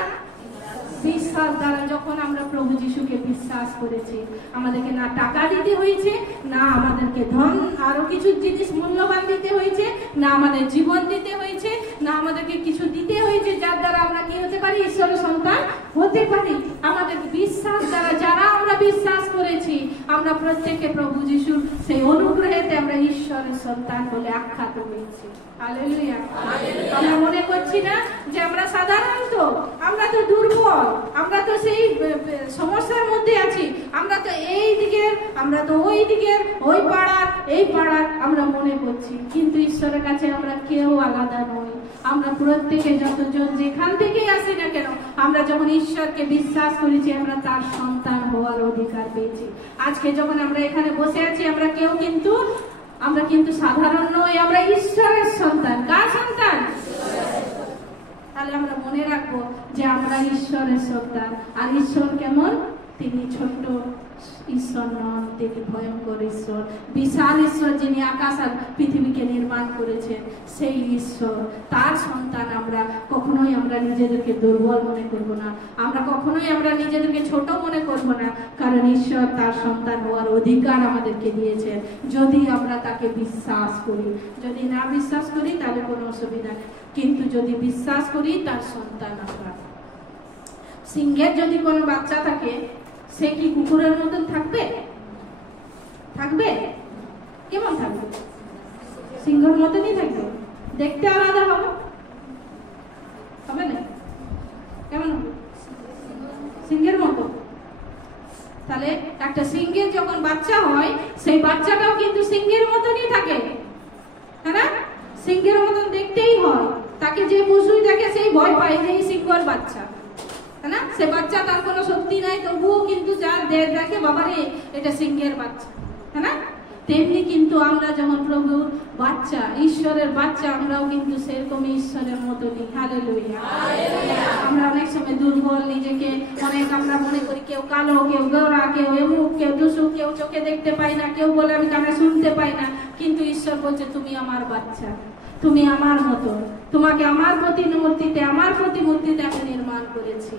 বিশ্বাস দ্বারা। যখন আমরা প্রভু যিশুকে বিশ্বাস করেছি, আমাদেরকে না টাকা দিতে হয়েছে, না আমাদেরকে ধন আরো কিছু জিনিস মূল্যবান দিতে হয়েছে, না আমাদের জীবন দিতে হয়েছে, না আমাদেরকে কিছু দিতে হয়েছে যার দ্বারা আমরা কি হতে পারি? ঈশ্বরের সন্তান হতে পারি। আমাদের বিশ্বাস দ্বারা, যারা আমরা বিশ্বাস করেছি, আমরা প্রত্যেকে প্রভু যিশুর সেই অনুগ্রহেতে আমরা ঈশ্বরের সন্তান বলে আখ্যাত হয়েছি। হালেলুয়া। আমরা মনে করছি না যে আমরা সাধারণত, আমরা তো দুর্বল, আমরা তো সেই সমস্যার মধ্যে আছি, আমরা তো এই দিকের, আমরা তো ওই দিকের, ওই পাড়ার, এই পাড়ার আমরা মনে করছি। কিন্তু ঈশ্বরের কাছে আমরা কেউ আলাদা নই। আমরা প্রত্যেকে যতজন যেখান থেকেই আসি না কেন, আমরা যখন ঈশ্বরকে বিশ্বাস করেছি, আমরা তার সন্তান হওয়ার অধিকার পেয়েছি। আজকে যখন আমরা এখানে বসে আছি, আমরা কিন্তু সাধারণ নই, আমরা ঈশ্বরের সন্তান। কার সন্তান? তাহলে আমরা মনে রাখবো যে আমরা ঈশ্বরের সন্তান। আর ঈশ্বর কেমন? তিনি ছোট্ট ঈশ্বর নন, তিনি ভয়ঙ্কর ঈশ্বর, বিশাল ঈশ্বর, যিনি আকাশ আর পৃথিবীকে নির্মাণ করেছেন, সেই ঈশ্বর। তার সন্তান আমরা। কখনোই আমরা নিজেদেরকে দুর্বল মনে করব না, আমরা কখনোই আমরা নিজেদেরকে ছোট মনে করব না, কারণ ঈশ্বর তার সন্তান হওয়ার অধিকার আমাদেরকে দিয়েছেন, যদি আমরা তাকে বিশ্বাস করি। যদি না বিশ্বাস করি তাহলে কোনো অসুবিধা নেই, কিন্তু যদি বিশ্বাস করি তার সন্তান আমরা। সিংহের যদি কোনো বাচ্চা থাকে, সে কি কুকুরের মতন থাকবে? থাকবে? কেমন থাকবে? সিংহের মতনই থাকবে, দেখতে আলাদা হবে, হবে না? কেমন হবে? সিংহের মতো। তাহলে একটা সিংহের যখন বাচ্চা হয়, সেই বাচ্চাটাও কিন্তু সিংহের মতনই থাকে, হ্যাঁ না? সিংহের মতন দেখতেই হয়, তাকে যে পশুই দেখে সেই ভয় পায় যে এই সিংহের বাচ্চা, না? সে বাচ্চা, তার কোনো শক্তি নাই, তবুও কিন্তু যার দেখে বাবারে এটা সিংহের বাচ্চা, হ্যাঁ না? তেমনি কিন্তু আমরা যেমন প্রভুর বাচ্চা, ঈশ্বরের বাচ্চা, আমরাও কিন্তু সেরকমই ঈশ্বরের মতনই। হালেলুয়া। আমরা অনেক সময় দুর্বল, নিজেকে অনেক আমরা মনে করি কেউ কালো, কেউ গোরা, কেউ এমুক, কেউ দুসুক, কেউ চোখে দেখতে পাই না, কেউ বলে আমি কানে শুনতে পাই না, কিন্তু ঈশ্বর বলছে তুমি আমার বাচ্চা, তুমি আমার মতো, তোমাকে আমার প্রতিমূর্তিতে, আমার প্রতিমূর্তিতে আমি নির্মাণ করেছি।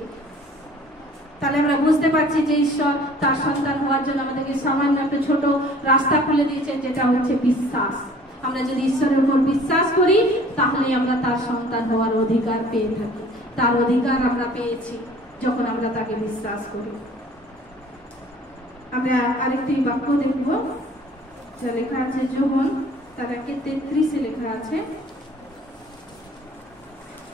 তাহলে আমরা বুঝতে পারছি যে ঈশ্বর তার সন্তান হওয়ার জন্য আমাদেরকে সামান্য একটা ছোট রাস্তা খুলে দিয়েছেন, যেটা হচ্ছে বিশ্বাস। আমরা যদি ঈশ্বরের উপর বিশ্বাস করি, তাহলে আমরা তার সন্তান হওয়ার অধিকার পেয়ে থাকি। তার অধিকার আমরা পেয়েছি যখন আমরা তাকে বিশ্বাস করি। আমরা আরেকটি বাক্য দেখব, যা লেখা আছে যোহন 33 লেখা আছে,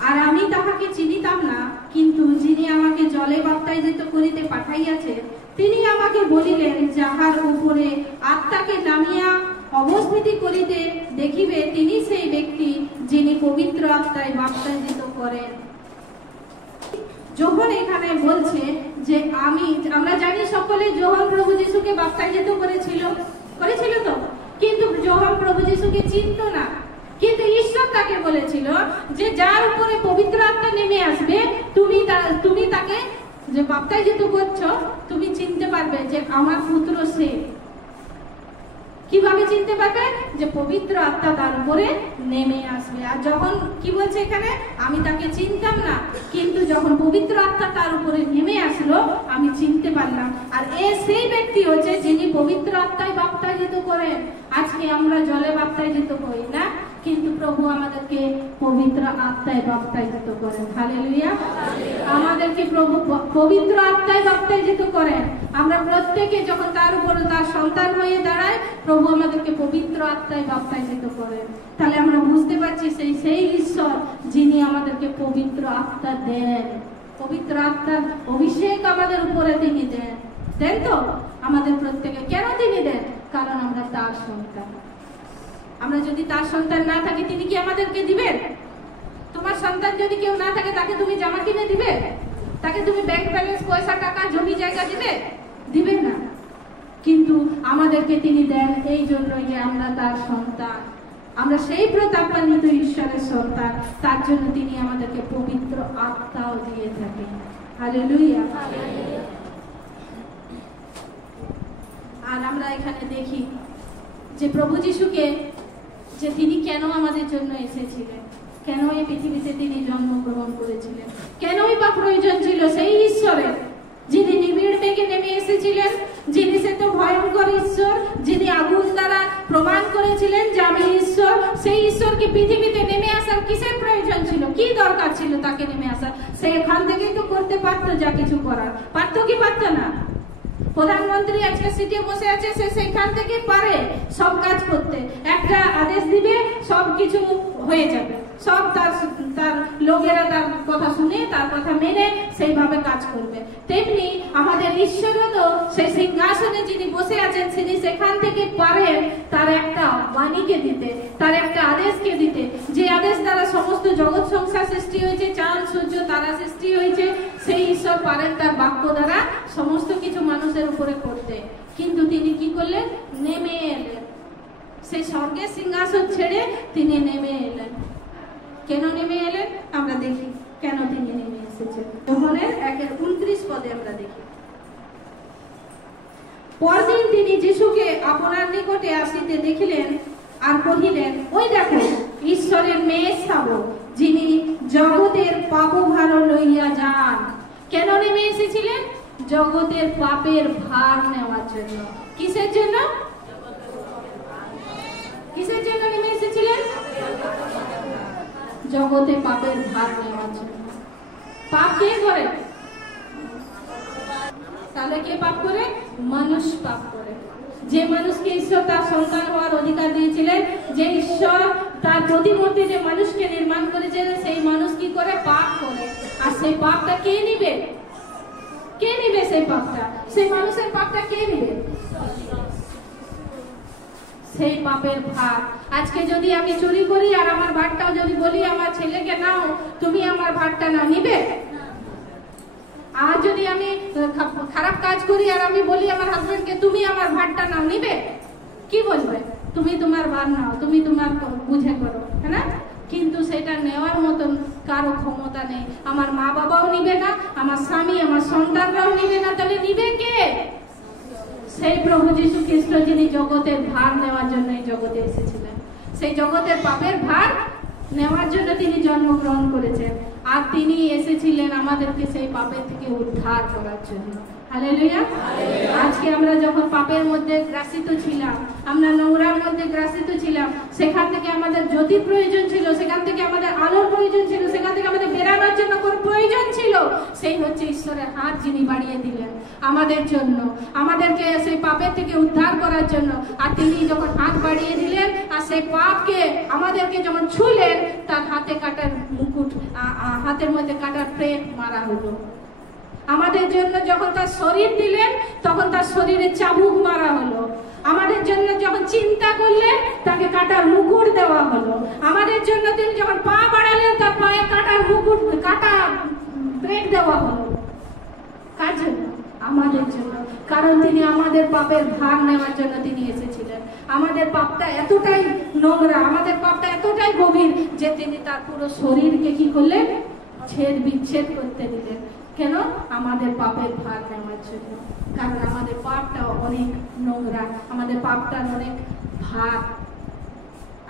আর আমি তাহাকে চিনিতাম না, কিন্তু যিনি আমাকে জলে বাপ্তাইজিত করিতে পাঠাইয়াছে, তিনি আমাকে বলিলেন, যাহার উপরে আত্মাকে নামিয়া অবস্থিতি করিতে দেখিবে, তিনি সেই ব্যক্তি যিনি পবিত্র আত্মায় বাপ্তাইজিত করেন। যোহন এখানে বলছে যে আমরা জানি সকলে যোহন প্রভু যিশুকে বাপ্তাইজিত করেছিল তো, কিন্তু যোহন প্রভু যিশুকে চিনত না। কিন্তু ঈশ্বর তাকে বলেছিল যে যার উপরে পবিত্র আত্মা নেমে আসবে, তুমি তাকে যে বাপ্তাইজিত করছো, তুমি চিনতে পারবে যে আমার পুত্র সে। কিভাবে চিনতে পারবে? যে পবিত্র আত্মা তার উপরে নেমে আসবে। আর যখন কি বলছে এখানে, আমি তাকে চিনতাম না, কিন্তু যখন পবিত্র আত্মা তার উপরে নেমে আসলো, আমি চিনতে পারলাম। আর সেই ব্যক্তি হচ্ছে যিনি পবিত্র আত্মায় বাপ্তাইজিত করেন। আজকে আমরা জলে বাপ্তাইজিত হই না, কিন্তু প্রভু আমাদেরকে পবিত্র আত্মায় বাপ্তাইজিত করেন। হালেলুয়া। আমাদেরকে প্রভু পবিত্র আত্মায় বাপ্তাইজিত করেন। আমরা প্রত্যেকে যখন তার উপরে তার সন্তান হয়ে দাঁড়ায়, প্রভু আমাদেরকে পবিত্র আত্মায় বাপ্তাইজিত করেন। তাহলে আমরা বুঝতে পারছি সেই ঈশ্বর যিনি আমাদেরকে পবিত্র আত্মা দেন, পবিত্র আত্মার অভিষেক আমাদের উপরে তিনি দেন তো আমাদের প্রত্যেকে। কেন তিনি দেন? কারণ আমরা তার সন্তান। আমরা যদি তার সন্তান না থাকি, তিনি কি আমাদেরকে দিবেন? তোমার সন্তান যদি কেউ না থাকে, তাকে তুমি জামা কিনে দিবে? তাকে তুমি ব্যাংক ব্যালেন্স, পয়সা, টাকা, জমি জায়গা দিবে না। কিন্তু আমাদেরকে তিনি দেন এই জন্যই যে আমরা তার সন্তান, আমরা সেই প্রতাপান্বিত ঈশ্বরের সন্তান। তার জন্য তিনি আমাদেরকে পবিত্র আত্মাও দিয়ে থাকেন। হালেলুয়া। আর আমরা এখানে দেখি যে প্রভু যিশুকে, যে তিনি কেন আমাদের জন্য এসেছিলেন, কেন এই পৃথিবীতে তিনি জন্মগ্রহণ করেছিলেন, কেনই বা প্রয়োজন ছিল সেই ঈশ্বরের, যিনি নিবিড় থেকে নেমে এসেছিলেন, যিনি সে তো ভয়ঙ্কর ঈশ্বর, যিনি আগুন দ্বারা প্রমাণ করেছিলেন যে আমি ঈশ্বর, সেই ঈশ্বরকে পৃথিবীতে নেমে আসার কিসের প্রয়োজন ছিল, কি দরকার ছিল তাকে নেমে আসার? সে এখান থেকে তো করতে পারতো যা কিছু করার, পারতো কি পারতো না? প্রধানমন্ত্রী আজকে সিটে বসে আছে, সে সেখান থেকে পারে সব কাজ করতে, একটা আদেশ দিবে সব কিছু হয়ে যাবে, সব তার লোকেরা তার কথা শুনে তার কথা মেনে সেইভাবে কাজ করবে। তেমনি আমাদের ঈশ্বরও তো সেই সিংহাসনে যিনি বসে আছেন, তিনি সেখান থেকে পারেন তার একটা বাণীকে দিতে, তার একটা আদেশকে দিতে, যে আদেশ দ্বারা সমস্ত জগৎ সংসার সৃষ্টি হয়েছে, চাঁদ সূর্য তারা সৃষ্টি হয়েছে, সেই ঈশ্বর পারেন তার বাক্য দ্বারা সমস্ত কিছু মানুষের উপরে করতে। কিন্তু তিনি কি করলেন? নেমে এলেন, সেই স্বর্গের সিংহাসন ছেড়ে তিনি নেমে এলেন। কেন নেমে এলেন আমরা দেখি, কেন তিনি নেমে এসেছেন। যোহনের 1:29 পদে আমরা দেখি, পরদিন তিনি যিশুকে আপনার নিকটে আসিতে দেখিলেন আর কহিলেন, ওই দেখো ঈশ্বরের মেয়ে শাবক, যিনি জগতের পাপভার লইয়া যান। কেন নেমে এসেছিলেন? জগতের পাপের ভার নেওয়ার জন্য। কিসের জন্য? কিসের জন্য নেমে এসেছিলেন? জগতে পাপের ভার নেওয়ার জন্য। পাপ কে করে? তাহলে কে পাপ করে? মানুষ পাপ করে। যে মানুষকে ঈশ্বর তার সন্তান হওয়ার অধিকার দিয়েছিলেন, যে ঈশ্বর তার প্রতিমূর্তি যে মানুষকে নির্মাণ করেছিলেন, সেই মানুষ কি করে? পাপ করে। আর সেই পাপটা কে নিবে? কে নিবে সেই পাপটা? সেই মানুষের পাপটা কে নিবে? সেই পাপের ভার। আজকে যদি আমি চুরি করি আর আমার ভারটাও যদি বলি আমার ছেলেকে নাও, তুমি আমার ভারটা নাও, নিবে? আর যদি আমি খারাপ কাজ করি আর আমি বলি আমার হাজবেন্ডকে তুমি আমার ভারটা নাও, নিবে? কি বলবে? তুমি তোমার ভার নাও, তুমি তোমার বুঝে করো, হ্যাঁ না? কিন্তু সেটা নেওয়ার মতন কারো ক্ষমতা নেই। আমার মা বাবাও নিবে না, আমার স্বামী আমার সন্তানরাও নিবে না। তাহলে নিবে কে? সেই প্রভু যীশু খ্রিস্ট, যিনি জগতের ভার নেওয়ার জন্য এই জগতে এসেছিলেন। সেই জগতের পাপের ভার নেওয়ার জন্য তিনি জন্মগ্রহণ করেছেন, আর তিনি এসেছিলেন আমাদেরকে সেই পাপের থেকে উদ্ধার করার জন্য। হালেলুয়া। আজকে আমরা যখন পাপের মধ্যে গ্রাসিত ছিলাম, আমরা নোংরার মধ্যে গ্রাসিত ছিলাম, সেখান থেকে আমাদের জ্যোতির প্রয়োজন ছিল, সেখান থেকে আমাদের আলোর প্রয়োজন ছিল, সেখান থেকে আমাদের বেরানোর জন্য কোন প্রয়োজন ছিল? সেই হচ্ছে ঈশ্বরের হাত, যিনি বাড়িয়ে দিলেন আমাদের জন্য, আমাদেরকে সেই পাপের থেকে উদ্ধার করার জন্য। আর তিনি যখন হাত বাড়িয়ে দিলেন আর সেই পাপকে আমাদেরকে যখন ছুঁলেন, তার হাতে কাটার মুকুট, হাতের মধ্যে কাটার প্লেট মারা হলো। আমাদের জন্য যখন তার শরীর দিলেন, তখন তার শরীরে চাবুক মারা হলো। আমাদের জন্য যখন চিন্তা করলেন, তাকে কাটার মুকুট দেওয়া হলো। আমাদের জন্য তিনি যখন পা বাড়ালেন, তার পায়ে কাটার মুকুট, কাটা প্লেট দেওয়া হলো। কার জন্য? আমাদের জন্য। কারণ তিনি আমাদের পাপের ভার নেওয়ার জন্য তিনি এসেছিলেন। আমাদের পাপটা এতটাই নোংরা, আমাদের পাপটা এতটাই গভীর যে তিনি তার পুরো শরীরকে কি করলেন? ছেদ বিচ্ছেদ করতে দিলেন। কেন? আমাদের পাপের ভার নেওয়ার জন্য। কারণ আমাদের পাপটা অনেক নোংরা, আমাদের পাপটা অনেক ভার।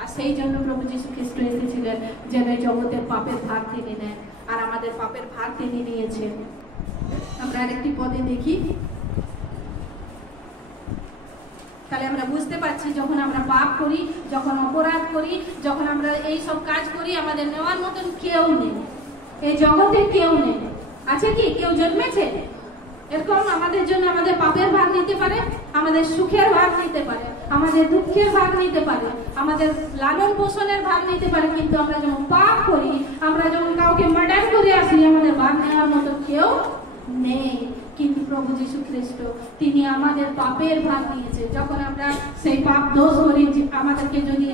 আর সেই জন্য প্রভু যীশু খ্রিস্ট এসেছিলেন, যেন জগতের পাপের ভার তিনি নেন। আর আমাদের পাপের ভার তিনি নিয়েছেন। আমরা আরেকটি পদে দেখি, তাহলে আমরা বুঝতে পারছি যখন আমরা পাপ করি, যখন অপরাধ করি, যখন আমরা এই সব কাজ করি, আমাদের নেওয়ার মতন কেউ নেই, এই জগতে কেউ নেই। আছে কি? কেউ জন্মেছে এরকম আমাদের জন্য আমাদের পাপের ভার নিতে পারে, আমাদের সুখের ভার নিতে পারে, আমাদের দুঃখের ভার নিতে পারে, আমাদের লালন পোষণের ভার নিতে পারে। কিন্তু আমরা যখন পাপ করি, আমরা যখন কাউকে মার্ডার করে আসি, আমাদের ভার নেওয়ার মতো কেউ নেই। কিন্তু প্রভু যীশু খ্রিস্ট, তিনি আমাদের পাপের ভার নিয়েছে। যখন আমরা সেই পাপ দোষ করি, আমাদেরকে যদি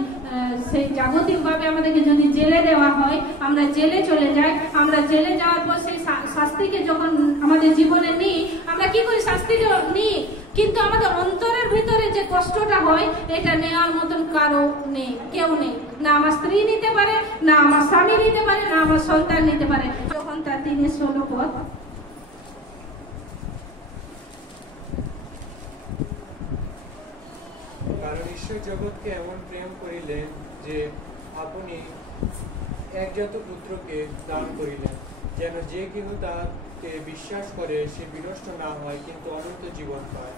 সেই জাগতিকভাবে আমাদেরকে যদি জেলে দেওয়া হয়, আমরা জেলে চলে যাই। আমরা জেলে যাওয়ার পর সেই শাস্তিকে যখন আমাদের জীবনে নিই, আমরা কি করি? শাস্তি নিই, কিন্তু আমাদের অন্তরের ভিতরে যে কষ্টটা হয়, এটা নেওয়ার মতন কারো নেই, কেউ নেই। না আমার স্ত্রী নিতে পারে, না আমার স্বামী নিতে পারে, না আমার সন্তান নিতে পারে। যখন তার 3:16 পদ, কারণ ঈশ্বর ঈশ্বর জগৎকে এমন প্রেম করিলেন যে আপনি একজাত পুত্রকে দান করিলেন, যেন যে কেহ তাকে বিশ্বাস করে সে বিনষ্ট না হয় কিন্তু অনন্ত জীবন পায়।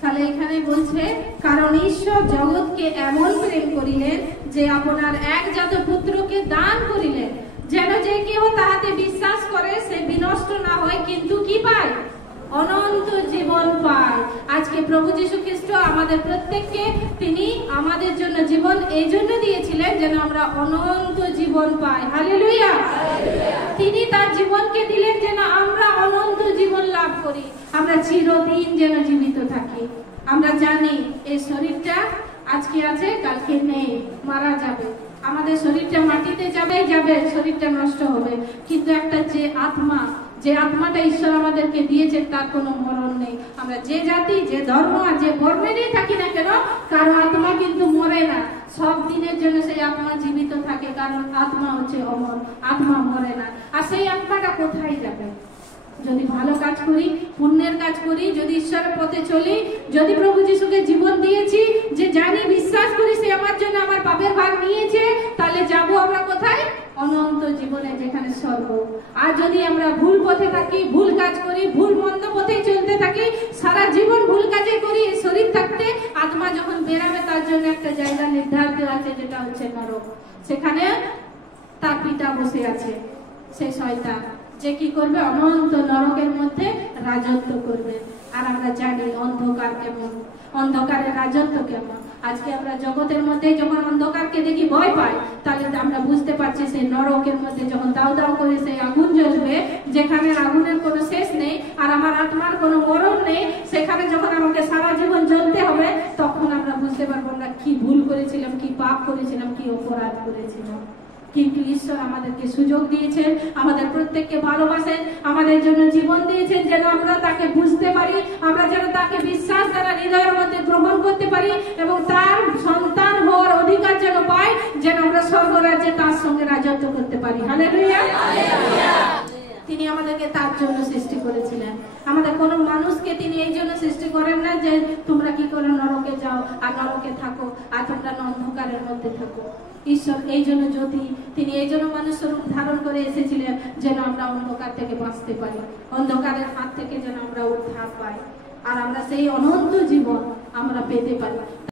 তাহলে এখানে বলছে, কারণ ঈশ্বর জগৎকে এমন প্রেম করিলেন যে আপনার একজাত পুত্রকে দান করিলেন, যেন যে কেহ তাহাতে বিশ্বাস করে সে বিনষ্ট না হয় কিন্তু কি পায়? অনন্ত জীবন পায়। আজকে প্রভু যীশু খ্রিস্ট আমাদের প্রত্যেককে তিনি আমাদের জন্য জীবন এই জন্য দিয়েছিলেন যেন আমরা অনন্ত জীবন পাই। হালেলুয়া। তিনি তার জীবনকে দিলেন যেন আমরা অনন্ত জীবন লাভ করি, আমরা চিরদিন যেন জীবিত থাকি। আমরা জানি এই শরীরটা আজকে আছে কালকে নেই, মারা যাবে। আমাদের শরীরটা মাটিতে যাবে, শরীরটা নষ্ট হবে, কিন্তু একটা যে আত্মাটা ঈশ্বর আমাদেরকে দিয়েছে তার কোনো মরণ নেই। আমরা যে জাতি, যে ধর্ম আর যে বর্ণেরই থাকি না কেন, কারো আত্মা কিন্তু মরে না, সব দিনের জন্য সেই আত্মা জীবিত থাকে, কারণ আত্মা হচ্ছে অমর, আত্মা মরে না। আর সেই আত্মাটা কোথায় যাবে? যদি ভালো কাজ করি, পুণ্যের কাজ করি, যদি ঈশ্বরের পথে চলি, যদি প্রভু যিশুকে জীবন দিয়েছি, যে জানি বিশ্বাস করি সে আমার জন্য আমার পাপের ভাগ নিয়েছে, তাহলে যাব আমরা কোথায়? অনন্ত জীবনে, যেখানে স্বর্গ। আর যদি আমরা ভুল পথে থাকি, ভুল কাজ করি, ভুল মন্দ পথে চলতে থাকি, সারা জীবন ভুল কাজে করি, এই শরীর থাকতে আত্মা যখন বেরাবে তার জন্য একটা জায়গা নির্ধারিত আছে, যেটা হচ্ছে নরক। সেখানে তার পিতা বসে আছে, সে শয়তান, যে কি করবে? অনন্ত নরকের মধ্যে রাজত্ব করবে। আর আমরা জানি অন্ধকার কেমন, অন্ধকারের রাজত্ব কেমন। আজকে আমরা জগতের মধ্যে যখন অন্ধকারকে দেখি ভয় পাই, তাহলে আমরা বুঝতে পারছি সেই নরকের মধ্যে যখন দাউ দাউ করে সেই আগুন জ্বলবে, যেখানে আগুনের কোনো শেষ নেই আর আমার আত্মার কোনো মরণ নেই, সেখানে যখন আমাকে সারা জীবন জ্বলতে হবে, তখন আমরা বুঝতে পারবো আমরা কি ভুল করেছিলাম, কি পাপ করেছিলাম, কি অপরাধ করেছিলাম। কিন্তু ঈশ্বর আমাদেরকে সুযোগ দিয়েছেন, আমাদের প্রত্যেককে ভালোবাসেন, আমাদের জন্য জীবন দিয়েছেন যেন আমরা তাকে বুঝতে পারি, আমরা যেন তাকে বিশ্বাস দ্বারা হৃদয়ের মধ্যে গ্রহণ করতে পারি এবং তার সন্তান হওয়ার অধিকার যেন পাই, যেন আমরা স্বর্গরাজ্যে তার সঙ্গে রাজত্ব করতে পারি। হালেলুয়া। তিনি আমাদেরকে তার জন্য সৃষ্টি করেছিলেন। আমাদের কোনো মানুষকে তিনি এই জন্য সৃষ্টি করেন না যে তোমরা কি করে নরকে যাও আর নরকে থাকো আর তোমরা অন্ধকারের মধ্যে থাকো। ঈশ্বর এই জন্য তিনি এই জন্য মানুষের রূপ ধারণ করে এসেছিলেন যেন আমরা অন্ধকার থেকে বাঁচতে পারি, অন্ধকারের হাত থেকে যেন আমরা উদ্ধার পাই আর আমরা সেই অনন্ত জীবন আমরা পেতে পারি।